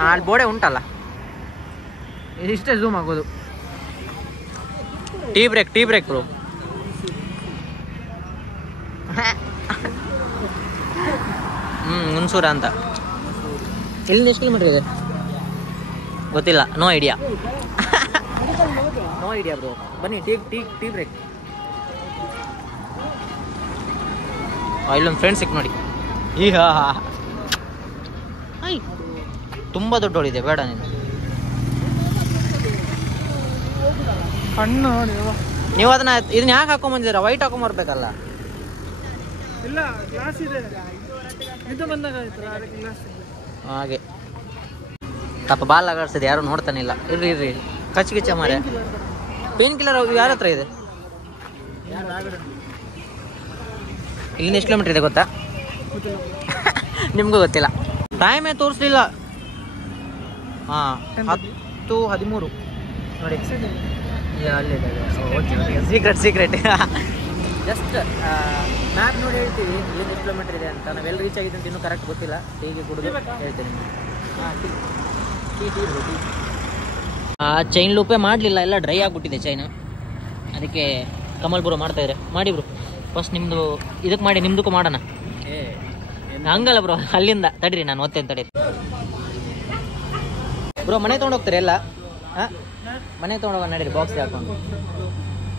ಅಲ್ಲಿ ಬೋಡೆ ಉಂಟಲ್ಲ, ಇದಿಷ್ಟೇ ಝೂಮ್ ಆಗೋದು. Tea break bro. ಹುಣಸೂರ ಅಂತ. ಇಲ್ಲಿಂದ ಎಷ್ಟು ಕಿಲೋಮೀಟರ್ ಇದೆ ಗೊತ್ತಿಲ್ಲ, ನೋ ಐಡಿಯಾ ಬ್ರೋ. ಬನ್ನಿ, ಟೀ ಬ್ರೇಕ್. ಇಲ್ಲೊಂದು ಫ್ರೆಂಡ್ ಸಿಕ್ ನೋಡಿ. ಈಗ ತುಂಬ ದೊಡ್ಡ ಹೊಡಿದೆ, ಬೇಡ ನೀನು. ನೀವು ಇದನ್ನ ಯಾಕೆ ಹಾಕೊಂಬಂದಿದ್ದೀರಾ? ವೈಟ್ ಹಾಕೊಂಬರ್ಬೇಕಲ್ಲ. ಹಾಗೆ ಪಾಪ ಬಾಲ್ ಆಗಾಡ್ಸಿದೆ, ಯಾರು ನೋಡ್ತಾನಿಲ್ಲ. ಇರ್ರಿ ಕಚ್ಚಿಗಿಚ್ಚ ಮಾರೆ. ಪೇನ್ ಕಿಲ್ಲರ್ ಯಾರ ಹತ್ರ ಇದೆ? ಇಲ್ಲಿಂದ ಎಷ್ಟು ಕಿಲೋಮೀಟರ್ ಇದೆ ಗೊತ್ತಾ? ನಿಮಗೂ ಗೊತ್ತಿಲ್ಲ. ಟೈಮೇ ತೋರಿಸ್ಲಿಲ್ಲ. ಹಾಂ, 10:13 ನೋಡಿ. ಅಲ್ಲಿದೆ ಸೀಕ್ರೆಟ್. ಜಸ್ಟ್ ಮ್ಯಾಪ್ ನೋಡಿ ಹೇಳ್ತೀವಿ ಇಲ್ಲಿಂದ ಎಷ್ಟು ಕಿಲೋಮೀಟರ್ ಇದೆ ಅಂತ. ನಾವೆಲ್ಲ ರೀಚ್ ಆಗಿದ್ದು ಅಂತ ಇನ್ನೂ ಕರೆಕ್ಟ್ ಗೊತ್ತಿಲ್ಲ. ಟೀಗೆ ಕುಡಿದು ಹೇಳ್ತೀನಿ. ಚೈನ್ ಲೂಪೇ ಮಾಡಲಿಲ್ಲ, ಎಲ್ಲ ಡ್ರೈ ಆಗಿಬಿಟ್ಟಿದೆ ಚೈನು. ಅದಕ್ಕೆ ಕಮಲ್ ಬ್ರೋ ಮಾಡ್ತಾಯಿದ್ರೆ ಮಾಡಿ ಬ್ರೋ. ಫಸ್ಟ್ ನಿಮ್ಮದು ಇದಕ್ಕೆ ಮಾಡಿ, ನಿಮ್ದಕ್ಕೂ ಮಾಡೋಣ. ಹಂಗಲ್ಲ ಬ್ರೋ, ಅಲ್ಲಿಂದ ತಡೀರಿ, ನಾನು ಓದ್ತೇನೆ ತಡೀರಿ ಬ್ರೋ. ಮನೆ ತೊಗೊಂಡೋಗ್ತೀರಿ ಎಲ್ಲ? ಹಾಂ, ಮನೆ ತೊಗೊಂಡೋಗ ನಡೀರಿ, ಬಾಕ್ಸ್ ಹಾಕೊಂಡು.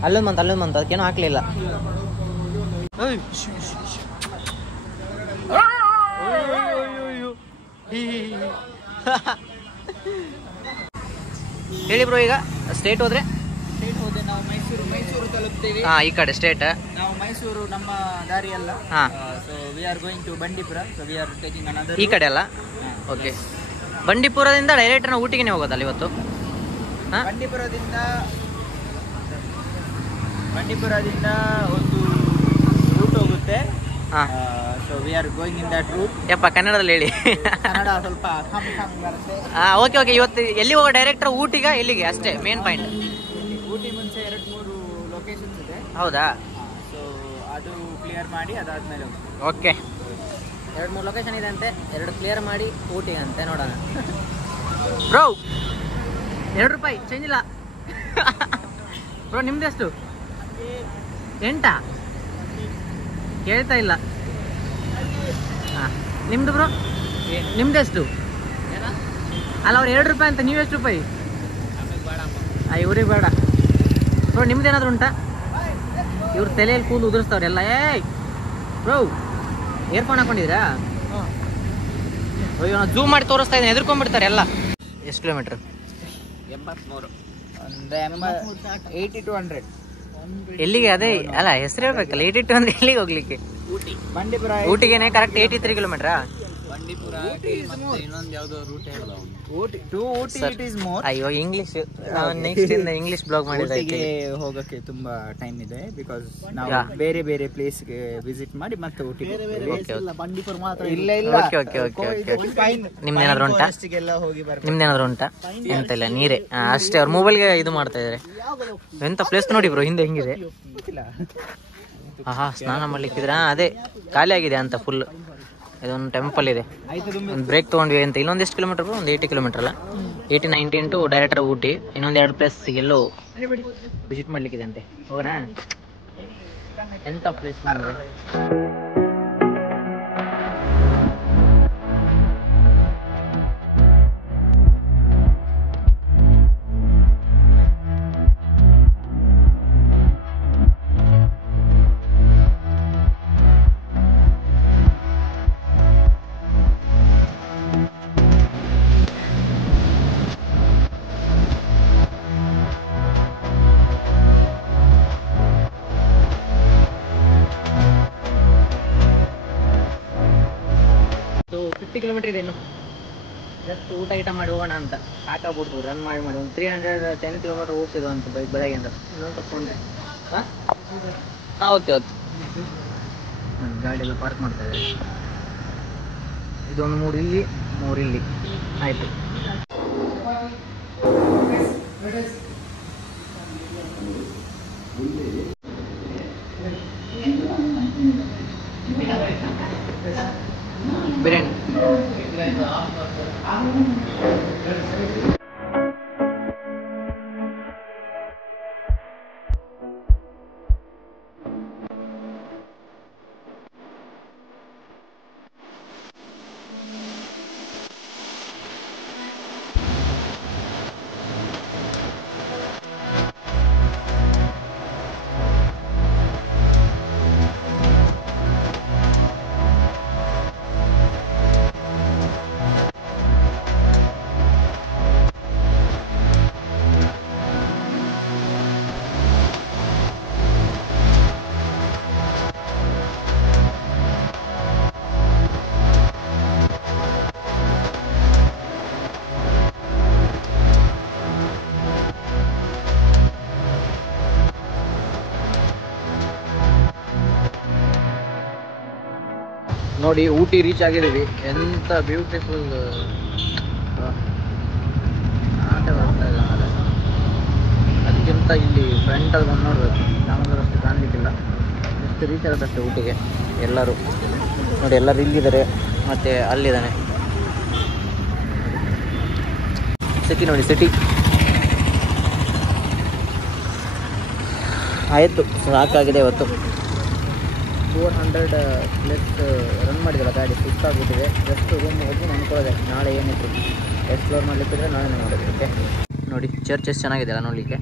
ಅಲ್ಲೊಂದು ಮಂತ್ ಅದಕ್ಕೇನೋ ಹಾಕ್ಲಿಲ್ಲ. ಹೇಳಿ ಬ್ರೋ, ಈಗ ಸ್ಟೇಟ್ ಹೋದ್ರೆ ನಾವು ಮೈಸೂರು ತಲುಪ್ತೀವಿ. ಹಾಂ, ಈ ಕಡೆ ಸ್ಟೇಟ್. ನಾವು ಮೈಸೂರು ನಮ್ಮ ದಾರಿ ಅಲ್ಲ. ಹಾಂ, so we are going to Bandipur. So we are taking another. ಈ ಕಡೆ ಅಲ್ಲ? ಓಕೆ. ಬಂಡೀಪುರದಿಂದ ಡೈರೆಕ್ಟ್ ನಾವು ಊಟಿಗೆ ಹೋಗೋದಲ್ಲ ಇವತ್ತು? ಹಾಂ, ಬಂಡೀಪುರದಿಂದ ಒಂದು ರೂಟ್ ಹೋಗುತ್ತೆ. ಹಾಂ. So we are going in that route. ಯಪ್ಪ, ಕನ್ನಡದಲ್ಲಿ ಹೇಳಿ. ಕನ್ನಡ ಸ್ವಲ್ಪ ಬರುತ್ತೆ. ಹಾಂ, ಓಕೆ ಓಕೆ. ಇವತ್ತು ಎಲ್ಲಿ ಹೋಗೋ ಡೈರೆಕ್ಟರ್? ಊಟಿಗೆ? ಇಲ್ಲಿಗೆ ಅಷ್ಟೇ ಮೇನ್ ಪಾಯಿಂಟ್? ಊಟಿ ಮುಂಚೆ 2-3 ಲೊಕೇಶನ್ಸ್ ಇದೆ. ಹೌದಾ? ಸೊ ಅದು ಕ್ಲಿಯರ್ ಮಾಡಿ ಅದಾದ್ಮೇಲೆ ಓಕೆ. 2-3 ಲೊಕೇಶನ್ ಇದೆ ಅಂತೆ, 2 ಕ್ಲಿಯರ್ ಮಾಡಿ ಊಟಿಗೆ ಅಂತೆ. ನೋಡೋಣ. ಬ್ರೋ, 2 ರೂಪಾಯಿ ಚೇಂಜ್ ಇಲ್ಲ. ಬ್ರೋ, ನಿಮ್ದೆಷ್ಟು? 8 ಕೇಳ್ತಾ ಇಲ್ಲ. ಹಾಂ, ನಿಮ್ದು ಬ್ರೋ? ನಿಮ್ದೆಷ್ಟು? ಅಲ್ಲ, ಅವ್ರು 2 ರೂಪಾಯಿ ಅಂತ, ನೀವು ಎಷ್ಟು ರೂಪಾಯಿ? ಇವ್ರಿಗೆ ಬೇಡ ಬ್ರೋ. ನಿಮ್ದೇನಾದ್ರು ಉಂಟಾ? ಇವ್ರ ತಲೆಯಲ್ಲಿ ಕೂದಲು ಉದುರಿಸ್ತವ್ರೆಲ್ಲ. ಏಯ್ ಬ್ರೋ, ಏರ್ಫೋನ್ ಹಾಕೊಂಡಿದ್ದೀರಾ? ಅಯ್ಯೋ, ನಾನು ಝೂಮ್ ಮಾಡಿ ತೋರಿಸ್ತಾ ಇದ್ದೀನಿ, ಎದುರ್ಕೊಂಡ್ಬಿಡ್ತಾರೆ ಎಲ್ಲ. ಎಷ್ಟು ಕಿಲೋಮೀಟ್ರ್? 83. ಒಂದು 80 to 100. ಎಲ್ಲಿಗೆ? ಅದೇ ಅಲ್ಲ, ಹೆಸರು ಹೇಳ್ಬೇಕಲ್ಲ. 82 ಅಂದ್ರೆ ಎಲ್ಲಿಗೆ ಹೋಗ್ಲಿಕ್ಕೆ? ಊಟಿ. ಬಂಡೀಪುರ. ಊಟಿಗೆನೆ ಕರೆಕ್ಟ್ 83 ಕಿಲೋಮೀಟ್ರಾ? ಬಂಡೀಪುರ ಮತ್ತೆ ಇನ್ನೊಂದು ಯಾವುದೋ ರೂಟ್ ಹೇಳಲ್ಲ. Ooty to Ooty it is more. ಅಯ್ಯೋ, ಇಂಗ್ಲಿಷ್. ನೆಕ್ಸ್ಟ್ ಇಂದ ಇಂಗ್ಲಿಷ್ ಬ್ಲಾಗ್ ಮಾಡಿದ್ರೆ ಊಟಿಗೆ ಹೋಗಕ್ಕೆ ತುಂಬಾ ಟೈಮ್ ಇದೆ. ಬಿಕಾಸ್ ನಾವು ಬೇರೆ ಬೇರೆ ಪ್ಲೇಸ್ಗೆ ವಿಸಿಟ್ ಮಾಡಿ ಮತ್ತೆ ಊಟಿಗೆ ಬಂಡೀಪುರ ಮಾತ್ರ. ಇಲ್ಲ ಇಲ್ಲ. Okay okay okay okay. ನಿಮ್ದೇನಾದ್ರು ಉಂಟಾ? ಹೋಗಿ ಬರ್ಬೇಕು. ನಿಮ್ದೇನಾದ್ರು ಉಂಟಾ? ಎಂತ ಇಲ್ಲ, ನೀರೇ ಅಷ್ಟೇ. ಅವ್ರ ಮೊಬೈಲ್ಗೆ ಇದು ಮಾಡ್ತಾ ಇದಾರೆ. ಎಂತ ಪ್ಲೇಸ್ ನೋಡಿ ಬ್ರೋ, ಹಿಂದೆ ಹೆಂಗಿದೆ. ಹಾ, ಸ್ನಾನ ಮಾಡ್ಲಿಕ್ಕಿದ್ರ? ಅದೇ ಖಾಲಿ ಆಗಿದೆ ಅಂತ ಫುಲ್. ಇದೊಂದು ಟೆಂಪಲ್ ಇದೆ. ಒಂದು ಬ್ರೇಕ್ ತೊಗೊಂಡ್ವಿ ಅಂತ. ಇಲ್ಲೊಂದು ಎಷ್ಟು ಕಿಲೋಮೀಟರ್? ಒಂದು 80 ಕಿಲೋಮೀಟರ್ ಅಲ್ಲ, 80-90 ಇಂಟು ಡೈರೆಕ್ಟರ್ ಊಟಿ. ಇನ್ನೊಂದು 2 ಪ್ಲೇಸ್ ಎಲ್ಲೋ ವಿಸಿಟ್ ಮಾಡ್ಲಿಕ್ಕಿದೆ ಅಂತೆ. ಹೋಗೋಣ? ಎಂತ ಪ್ಲೇಸ್ ಮಾಡಿದೆ. ಸೊ 50 ಕಿಲೋಮೀಟರ್ ಇದೆ ಇನ್ನು. ಜಸ್ಟ್ ಊಟ ಮಾಡಿ ಹೋಗೋಣ ಅಂತ. ಸಾಕಾಗ್ಬಿಡ್ತು ರನ್ ಮಾಡಿ ಒಂದು 310 ಕಿಲೋಮೀಟರ್ ಹೋಗ್ತಿದ್ವು ಅಂತ ಬೆಳಗ್ಗೆಯಿಂದ. ಇನ್ನೊಂದು ತಗೊಂಡೆ. ಹಾಂ, ಓಕೆ ಓಕೆ. ಗಾಡಿ ಎಲ್ಲ ಪಾರ್ಕ್ ಮಾಡ್ತಾ ಇದ್ದಾರೆ. ಇದೊಂದು 3 ಇಲ್ಲಿ, 3 ಇಲ್ಲಿ. ಆಯಿತು. ಬಿರಿಯಾನಿ. ನೋಡಿ, ಊಟಿ ರೀಚ್ ಆಗಿದ್ದೀವಿ. ಎಂತ ಬ್ಯೂಟಿಫುಲ್ ಆಟ ಬರ್ತಾ ಇಲ್ಲ. ಅದಕ್ಕಿಂತ ಇಲ್ಲಿ ಫ್ರಂಟಲ್ಲಿ ಬಂದು ನೋಡ್ಬೇಕು. ನಮಗೆ ಅಷ್ಟು ಕಾಣಲಿಕ್ಕಿಲ್ಲ. ಎಷ್ಟು ರೀಚ್ ಆಗುತ್ತಷ್ಟೇ ಊಟಿಗೆ. ಎಲ್ಲರೂ ನೋಡಿ, ಎಲ್ಲರೂ ಇಲ್ಲಿದ್ದಾರೆ. ಮತ್ತು ಅಲ್ಲಿದ್ದಾನೆ ಸಿಟಿ. ನೋಡಿ ಸಿಟಿ ಆಯಿತು. ಸಾಕಾಗಿದೆ ಇವತ್ತು. 400 ಪ್ಲಸ್ ರನ್ ಮಾಡಿದಲ್ಲ ಗಾಡಿ. ಸುಸ್ತಾಗ್ಬಿಟ್ಟಿದೆ. ಜಸ್ಟ್ ರೂಮ್ ಹೋಗಿ ಅಂದ್ಕೊಳ್ಳೋದೆ. ನಾಳೆ ಏನಿದ್ರು ಎಕ್ಸ್ಪ್ಲೋರ್ ಮಾಡಲಿಕ್ಕಿದ್ರೆ ನಾಳೆ ಮಾಡೋದು. ಓಕೆ, ನೋಡಿ ಚರ್ಚ್ ಎಷ್ಟು ಚೆನ್ನಾಗಿದೆ ಅಲ್ಲ ನೋಡಲಿಕ್ಕೆ.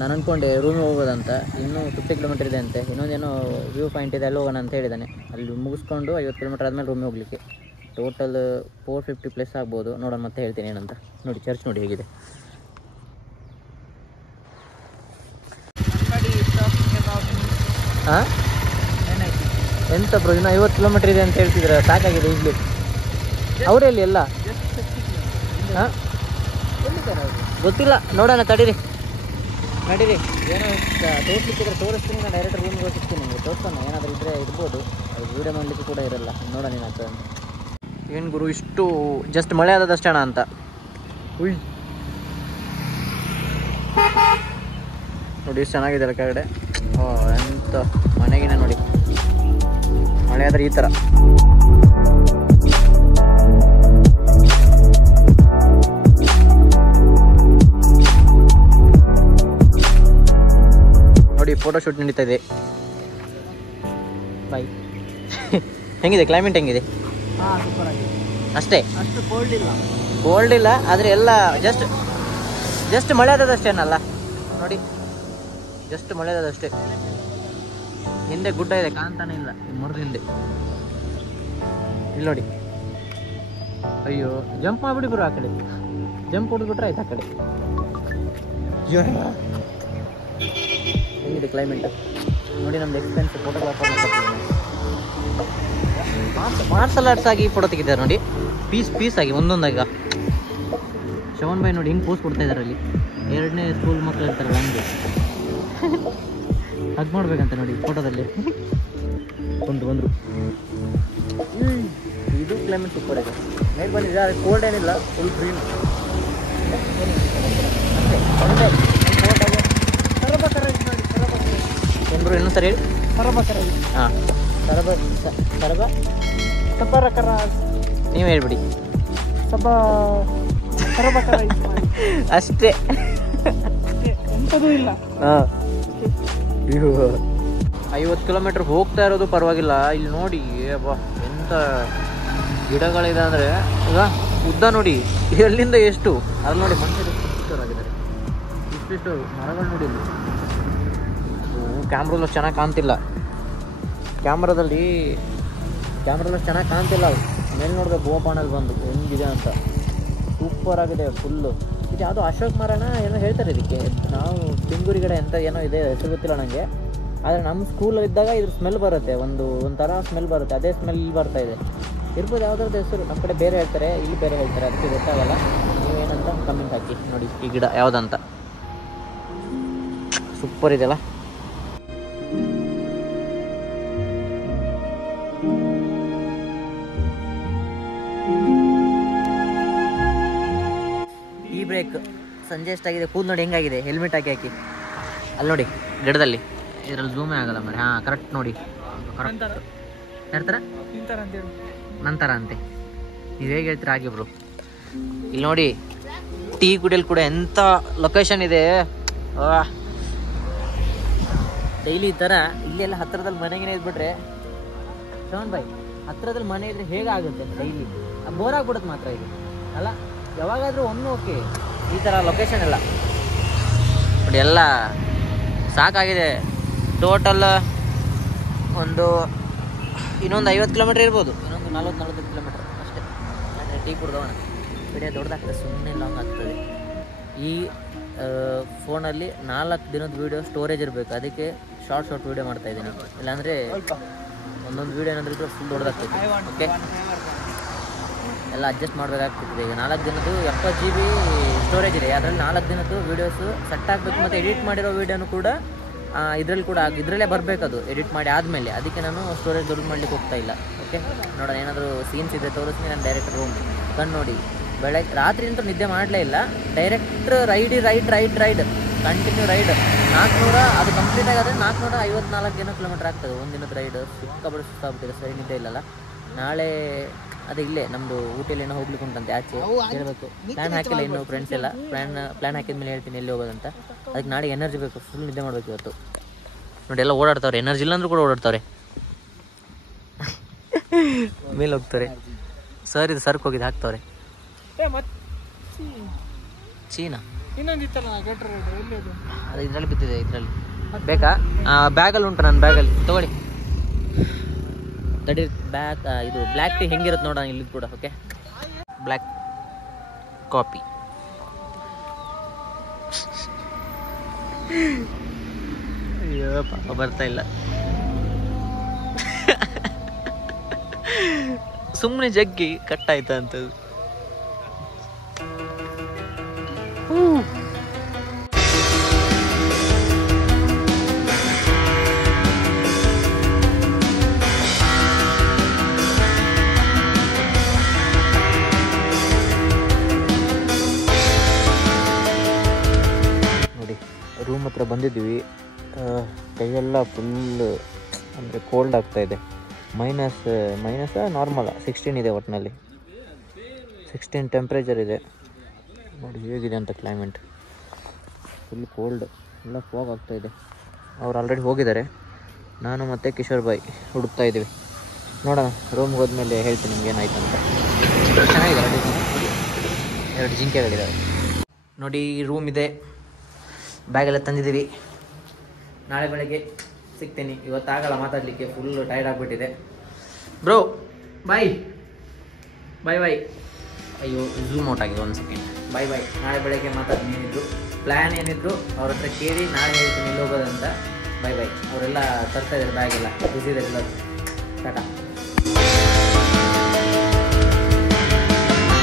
ನಾನು ಅಂದ್ಕೊಂಡೆ ರೂಮಿಗೆ ಹೋಗೋದಂತ. ಇನ್ನೂ 50 ಕಿಲೋಮೀಟರ್ ಇದೆ ಅಂತೆ. ಇನ್ನೊಂದೇನೋ ವ್ಯೂ ಪಾಯಿಂಟ್ ಇದೆ, ಅಲ್ಲಿ ಹೋಗೋಣ ಅಂತ ಹೇಳಿದ್ದಾನೆ. ಅಲ್ಲಿ ಮುಗಿಸ್ಕೊಂಡು 50 ಕಿಲೋಮೀಟರ್ ಆದಮೇಲೆ ರೂಮಿಗೆ ಹೋಗಲಿಕ್ಕೆ. ಟೋಟಲ್ 450 ಪ್ಲಸ್ ಆಗ್ಬೋದು. ನೋಡೋಣ ಮತ್ತೆ ಹೇಳ್ತೀನಿ ಏನಂತ. ನೋಡಿ ಚರ್ಚ್ ನೋಡಿ ಹೇಗಿದೆ. ಹಾಂ ಎಂತ ಬ್ರೋ, ಇನ್ನು 50 ಕಿಲೋಮೀಟ್ರ್ ಇದೆ ಅಂತ ಹೇಳ್ತಿದ್ರೆ ಸಾಕಾಗಿದೆ ಈಗಲೂ. ಅವರಲ್ಲಿ ಎಲ್ಲ ಹಾಂ ಗೊತ್ತಿಲ್ಲ, ನೋಡೋಣ ತಡೀರಿ ನಡೀರಿ. ಏನೋ ತೋರಿಸ್ಲಿಕ್ಕಿದ್ರೆ ತೋರಿಸ್ತೀನಿ, ನಾನು ಡೈರೆಕ್ಟ್ ರೂಮ್ಗೆ ಹೋಗಿ ಸಿಗ್ತೀನಿ ನಿಮಗೆ, ತೋರಿಸೋಣ. ಏನಾದರೂ ಇದ್ದರೆ ಇರ್ಬೋದು, ಅದು ವೀಡಿಯೋ ಮಾಡಲಿಕ್ಕೆ ಕೂಡ ಇರಲ್ಲ. ನೋಡೋಣ ಏನಾಗ್ತದೆ ಅಂತ. ಏನು ಗುರು ಇಷ್ಟು ಜಸ್ಟ್ ಮಳೆ ಆದದಷ್ಟೇಣ ಅಂತ. ಉಯ್ ನೋಡಿ ಎಷ್ಟು ಚೆನ್ನಾಗಿದೆ ಅಲ್ಲ ಕೆಳಗಡೆ. ಎಂತ ಮನೆಗಿನ ನೋಡಿ, ಮಳೆ ಆದರೆ ಈ ಥರ. ನೋಡಿ ಫೋಟೋ ಶೂಟ್ ನಡೀತಾ ಇದೆ. ಬಾಯ್ ಹೆಂಗಿದೆ ಕ್ಲೈಮೇಟ್, ಹೆಂಗಿದೆ? ಹಾಂ ಸೂಪರ್ ಆಗಿದೆ. ಅಷ್ಟೇ, ಅಷ್ಟು ಕೋಲ್ಡ್ ಇಲ್ಲ, ಕೋಲ್ಡ್ ಇಲ್ಲ, ಆದರೆ ಎಲ್ಲ ಜಸ್ಟ್ ಮಳೆ ಆದದಷ್ಟೇನಲ್ಲ. ನೋಡಿ ಜಸ್ಟ್ ಮಳೆ ಆದದಷ್ಟೇ. ಹಿಂದೆ ಗುಡ್ಡ ಇದೆ, ಕಾಣ್ತಾನೆ ಇಲ್ಲ ಈ ಮರದ ಹಿಂದೆ. ಇಲ್ಲಿ ನೋಡಿ, ಅಯ್ಯೋ ಜಂಪ್ ಮಾಡಿಬಿಡಿ ಬರೋ ಆ ಕಡೆ, ಜಂಪ್ ಹೊಡೆದ್ಬಿಟ್ರೆ ಆಯ್ತು ಆ ಕಡೆ. ಹೆಂಗಿದೆ ಕ್ಲೈಮೇಟ್ ನೋಡಿ. ನಮ್ದು ಎಕ್ಸ್ಪೆನ್ಸ್ ಫೋಟೋಗ್ರಾಫರ್ ಮಾರ್ಷಲ್ ಆರ್ಟ್ಸ್ ಆಗಿ ಫೋಟೋ ತೆಗಿದ್ದಾರೆ ನೋಡಿ, ಪೀಸ್ ಆಗಿ ಒಂದೊಂದಾಗ. ಶವನ್ ಬಾಯ್ ನೋಡಿ ಹಿಂಗೆ ಪೋಸ್ ಕೊಡ್ತಾ ಇದ್ದಾರೆ ಅಲ್ಲಿ. 2ನೇ ಸ್ಕೂಲ್ ಮಕ್ಕಳು ಇರ್ತಾರಲ್ಲ ಹಂಗೆ ಹಗ್ ಮಾಡ್ಬೇಕಂತ ನೋಡಿ ಫೋಟೋದಲ್ಲಿ. ಬಂದರು ಇದು ಕ್ಲೈಮೇಟ್ ಸೂಪರ್ ಇದೆ. ಮೇಲೆ ಬಂದಿದೆ, ಕೋಲ್ಡ್ ಏನಿಲ್ಲ, ಫುಲ್ ಗ್ರೀನ್ ಅಷ್ಟೇ. ಏನು ಇನ್ನೂ ಸರಿ ಹೇಳಿ. ಹಾಂ ನೀವು ಹೇಳ್ಬಿಡಿ ಅಷ್ಟೇ, ಎಂಥದೂ ಇಲ್ಲ. ಹಾಂ 50 ಕಿಲೋಮೀಟ್ರ್ ಹೋಗ್ತಾ ಇರೋದು ಪರವಾಗಿಲ್ಲ. ಇಲ್ಲಿ ನೋಡಿ ಅಬ್ಬಾ ಎಂಥ ಗಿಡಗಳಿದೆ ಅಂದರೆ, ಈಗ ಉದ್ದ ನೋಡಿ ಎಲ್ಲಿಂದ ಎಷ್ಟು. ಅಲ್ಲಿ ನೋಡಿ ಮನುಷ್ಯರು ಆಗಿದ್ದಾರೆ, ಇಷ್ಟಿಷ್ಟು ಮರಗಳು ನೋಡಿ. ಇಲ್ಲಿ ಕ್ಯಾಮ್ರಲ್ಲಿ ಚೆನ್ನಾಗಿ ಕಾಣ್ತಿಲ್ಲ, ಕ್ಯಾಮ್ರಾದಲ್ಲಿ ಚೆನ್ನಾಗಿ ಕಾಣ್ತಿಲ್ಲ. ಅದು ಮೇಲೆ ನೋಡಿದ್ರೆ ಗೋಪಾನಲ್ಲಿ ಬಂದು ಹೆಂಗಿದೆ ಅಂತ ಸೂಪರ್ ಆಗಿದೆ ಫುಲ್ಲು. ಇದು ಯಾವುದೋ ಅಶೋಕ್ ಮರನ ಏನೋ ಹೇಳ್ತಾರೆ ಇದಕ್ಕೆ, ನಾವು ಪಿಂಗೂರಿ ಗಿಡ ಎಂತ ಏನೋ ಇದೆ, ಹೆಸರು ಗೊತ್ತಿಲ್ಲ ನನಗೆ. ಆದರೆ ನಮ್ಮ ಸ್ಕೂಲಲ್ಲಿ ಇದ್ದಾಗ ಇದ್ರ ಸ್ಮೆಲ್ ಬರುತ್ತೆ, ಒಂಥರ ಸ್ಮೆಲ್ ಬರುತ್ತೆ, ಅದೇ ಸ್ಮೆಲ್ ಇಲ್ಲಿ ಬರ್ತಾ ಇದೆ. ಇರ್ಬೋದು ಯಾವುದಾದ್ರು ಹೆಸರು, ನಮ್ಮ ಕಡೆ ಬೇರೆ ಹೇಳ್ತಾರೆ, ಇಲ್ಲಿ ಬೇರೆ ಹೇಳ್ತಾರೆ, ಅದಕ್ಕೆ ಗೊತ್ತಾಗಲ್ಲ. ನೀವೇನಂತ ಕಮೆಂಟ್ ಹಾಕಿ ನೋಡಿ ಈ ಗಿಡ ಯಾವುದಂತ. ಸೂಪರ್ ಇದೆಯಲ್ಲ. ಈ ಬ್ರೇಕ್ ಸಂಜೆ ಎಷ್ಟಾಗಿದೆ, ಕೂದಲು ನೋಡಿ ಹೆಂಗಾಗಿದೆ, ಹೆಲ್ಮೆಟ್ ಹಾಕಿ ಅಲ್ಲಿ ನೋಡಿ ಗಿಡದಲ್ಲಿ. ಇದರಲ್ಲಿ ಝೂಮೇ ಆಗಲ್ಲ ಮರೆ. ಹಾಂ ಕರೆಕ್ಟ್ ನೋಡಿ, ಕರೆಕ್ಟ್ ಹೇಳ್ತಾರೆ ನಂತರ ಅಂತೆ. ನೀವು ಹೇಗೆ ಹೇಳ್ತೀರಾ ಹಾಗೆ ಬ್ರೋ. ಇಲ್ಲಿ ನೋಡಿ ಟೀ ಕುಡಿಯಲು ಕೂಡ ಎಂಥ ಲೊಕೇಶನ್ ಇದೆ. ಡೈಲಿ ಈ ಥರ ಇಲ್ಲೆಲ್ಲ ಹತ್ತಿರದಲ್ಲಿ ಮನೆಗೇನೆ ಇದ್ಬಿಟ್ರೆ, ಶವನ್ ಬಾಯ್ ಹತ್ತಿರದಲ್ಲಿ ಮನೆ ಇದ್ರೆ ಹೇಗಾಗುತ್ತೆ ಡೈಲಿ, ಬೋರ್ ಆಗ್ಬಿಡುತ್ತೆ ಮಾತ್ರ ಇದು ಅಲ್ಲ. ಯಾವಾಗಾದರೂ ಒಮ್ಮೆ ಓಕೆ, ಈ ಥರ ಲೊಕೇಶನ್ ಎಲ್ಲ ನೋಡಿ ಎಲ್ಲ ಸಾಕಾಗಿದೆ. ಟೋಟಲ್ ಇನ್ನೊಂದು 50 ಕಿಲೋಮೀಟ್ರ್ ಇರ್ಬೋದು, ಇನ್ನೊಂದು 40-45 ಕಿಲೋಮೀಟ್ರ್ ಅಷ್ಟೇ. ಅಂದರೆ ಟೀ ಕುಡ್ದೋಣ. ವಿಡಿಯೋ ದೊಡ್ಡದಾಗ್ತದೆ, ಸುಮ್ಮನೆ ಲಾಂಗ್ ಆಗ್ತದೆ. ಈ ಫೋನಲ್ಲಿ 4 ದಿನದ ವೀಡಿಯೋ ಸ್ಟೋರೇಜ್ ಇರಬೇಕು, ಅದಕ್ಕೆ ಶಾರ್ಟ್ ವೀಡಿಯೋ ಮಾಡ್ತಾಯಿದ್ದೀನಿ. ಇಲ್ಲಾಂದರೆ ಒಂದೊಂದು ವೀಡಿಯೋ ಏನಾದರೂ ಫುಲ್ ದೊಡ್ಡದಾಗ್ತದೆ. ಓಕೆ, ಎಲ್ಲ ಅಡ್ಜಸ್ಟ್ ಮಾಡಬೇಕಾಗ್ತಿದೆ. ಈಗ 4 ದಿನದ್ದು 70 GB ಸ್ಟೋರೇಜ್ ಇದೆ, ಅದರಲ್ಲಿ 4 ದಿನದ್ದು ವೀಡಿಯೋಸು ಸೆಟ್ ಆಗಬೇಕು. ಮತ್ತು ಎಡಿಟ್ ಮಾಡಿರೋ ವೀಡಿಯೋನು ಕೂಡ ಇದರಲ್ಲೇ ಬರಬೇಕು, ಅದು ಎಡಿಟ್ ಮಾಡಿ ಆದಮೇಲೆ. ಅದಕ್ಕೆ ನಾನು ಸ್ಟೋರೇಜ್ ದೊಡ್ಡ ಮಾಡಲಿಕ್ಕೆ ಹೋಗ್ತಾ ಇಲ್ಲ. ಓಕೆ, ನೋಡೋಣ ಏನಾದರೂ ಸೀನ್ಸ್ ಇದೆ ತೋರಿಸ್ತೀನಿ. ನಾನು ಡೈರೆಕ್ಟ್ ರೂಮ್ ಕಣ್ಣು ನೋಡಿ, ರಾತ್ರಿ ಅಂತೂ ನಿದ್ದೆ ಮಾಡಲೇ ಇಲ್ಲ. ಡೈರೆಕ್ಟ್ ರೈಡ್ ಕಂಟಿನ್ಯೂ ರೈಡ್ 400, ಅದು ಕಂಪ್ಲೀಟ್ ಆಗಾದರೆ 454 ಕಿಲೋಮೀಟ್ರ್ ಆಗ್ತದೆ ಒಂದು ದಿನದ ರೈಡ್. ಸಿಕ್ಕಾಬಿಟ್ಟು ಸುತ್ತಾಗ್ಬಿಟ್ಟಿದೆ, ಸರಿ ನಿದ್ದೆ ಇಲ್ಲಲ್ಲ. ನಾಳೆ ಅದೇ ಇಲ್ಲೇ ನಮ್ಮದು ಊಟಿಯಲ್ಲಿ ಏನೋ ಹೋಗ್ಲಿಕ್ಕೆ ಉಂಟಂತೆ, ಆಚೆ ಹೇಳಬೇಕು. ಪ್ಲ್ಯಾನ್ ಹಾಕಿಲ್ಲ ಇನ್ನೂ, ಫ್ರೆಂಡ್ಸ್ ಎಲ್ಲ ಪ್ಲ್ಯಾನ್ ಹಾಕಿದ ಮೇಲೆ ಹೇಳ್ತೀನಿ ಎಲ್ಲಿ ಹೋಗೋದಂತ. ಅದಕ್ಕೆ ನಾಳೆ ಎನರ್ಜಿ ಬೇಕು, ಫುಲ್ ನಿದ್ದೆ ಮಾಡಬೇಕು ಇವತ್ತು. ನೋಡಿ ಎಲ್ಲ ಓಡಾಡ್ತವ್ರೆ, ಎನರ್ಜಿ ಇಲ್ಲಾಂದ್ರೂ ಕೂಡ ಓಡಾಡ್ತವ್ರೆ. ಮೇಲೆ ಹೋಗ್ತಾರೆ ಸರ್, ಇದು ಸರ್ಕ್ ಹೋಗಿದ್ದು ಹಾಕ್ತವ್ರೆ. ಚೀನಾ ಅದು ಇದರಲ್ಲಿ ಬಿದ್ದಿದೆ, ಇದರಲ್ಲಿ ಬೇಕಾ? ಬ್ಯಾಗಲ್ಲಿ ಉಂಟು, ನನ್ನ ಬ್ಯಾಗಲ್ಲಿ ತೊಗೊಳ್ಳಿ. ತಡಿ ಬ್ಯಾಕ್ ಇದು ಬ್ಲ್ಯಾಕ್ ಟೀ ಹೆಂಗಿರುತ್ತೆ ನೋಡೋಣ ಇಲ್ಲಿ ಕೂಡ. Okay, black coffee. ಅಯ್ಯೋ ಪಾಪ ಬರ್ತಾ ಇಲ್ಲ. ಸುಮ್ಮನೆ ಜಗ್ಗಿ ಕಟ್ಟಾಯ್ತಾ ಅಂತದ್ದು. ನೋಡಿ ರೂಮ್ ಹತ್ರ ಬಂದಿದ್ವಿ. ಕೈಯೆಲ್ಲ ಫುಲ್ ಅಂದರೆ ಕೋಲ್ಡ್ ಆಗ್ತಾಯಿದೆ. ಮೈನಸ್ ನಾರ್ಮಲ್ 16 ಇದೆ, ಒಟ್ಟಿನಲ್ಲಿ 16 ಟೆಂಪ್ರೇಚರ್ ಇದೆ. ನೋಡಿ ಹೇಗಿದೆ ಅಂತ ಕ್ಲೈಮೇಟ್. ಫುಲ್ ಕೋಲ್ಡ್, ಎಲ್ಲ ಫಾಗ್ ಆಗ್ತಾಯಿದೆ. ಅವ್ರು ಆಲ್ರೆಡಿ ಹೋಗಿದ್ದಾರೆ. ನಾನು ಮತ್ತು ಕಿಶೋರ್ ಬಾಯ್ ಹುಡುಕ್ತಾ ಇದ್ದೀವಿ. ನೋಡೋಣ, ರೂಮ್ಗೆ ಹೋದ್ಮೇಲೆ ಹೇಳ್ತೀನಿ ನಿಮ್ಗೆ ಏನಾಯ್ತು ಅಂತ. ಚೆನ್ನಾಗಿದೆ, 2 ಜಿಂಕೆಗಳಿದ್ದಾವೆ. ನೋಡಿ ರೂಮ್ ಇದೆ, ಬ್ಯಾಗೆಲ್ಲ ತಂದಿದ್ದೀವಿ. ನಾಳೆ ಬೆಳಗ್ಗೆ ಸಿಗ್ತೀನಿ. ಇವತ್ತಾಗಲ್ಲ ಮಾತಾಡಲಿಕ್ಕೆ, ಫುಲ್ ಟೈರ್ಡ್ ಆಗಿಬಿಟ್ಟಿದೆ. ಬ್ರೋ ಬಾಯ್ ಬಾಯ್ ಬಾಯ್. ಅಯ್ಯೋ ಝೂಮ್ ಔಟ್ ಆಗಿದೆ, 1 ಸೆಕೆಂಡ್. ಬಾಯ್ ಬಾಯ್. ನಾಳೆ ಬೆಳಗ್ಗೆ ಮಾತಾಡ್ತೀನಿ. ಏನಿದ್ರು ಪ್ಲ್ಯಾನ್ ಏನಿದ್ರು ಅವ್ರ ಹತ್ರ ಕೇಳಿ ನಾಳೆ ಹೇಳ್ತೀನಿ ಎಲ್ಲಿ ಹೋಗೋದಂತ. ಬಾಯ್ ಬಾಯ್. ಅವರೆಲ್ಲ ತರ್ತಾ ಇದ್ದಾರೆ ಬ್ಯಾಗೆಲ್ಲ, ಬಿಸಿ ಇದೆ ಎಲ್ಲ. ಟಾಟಾ.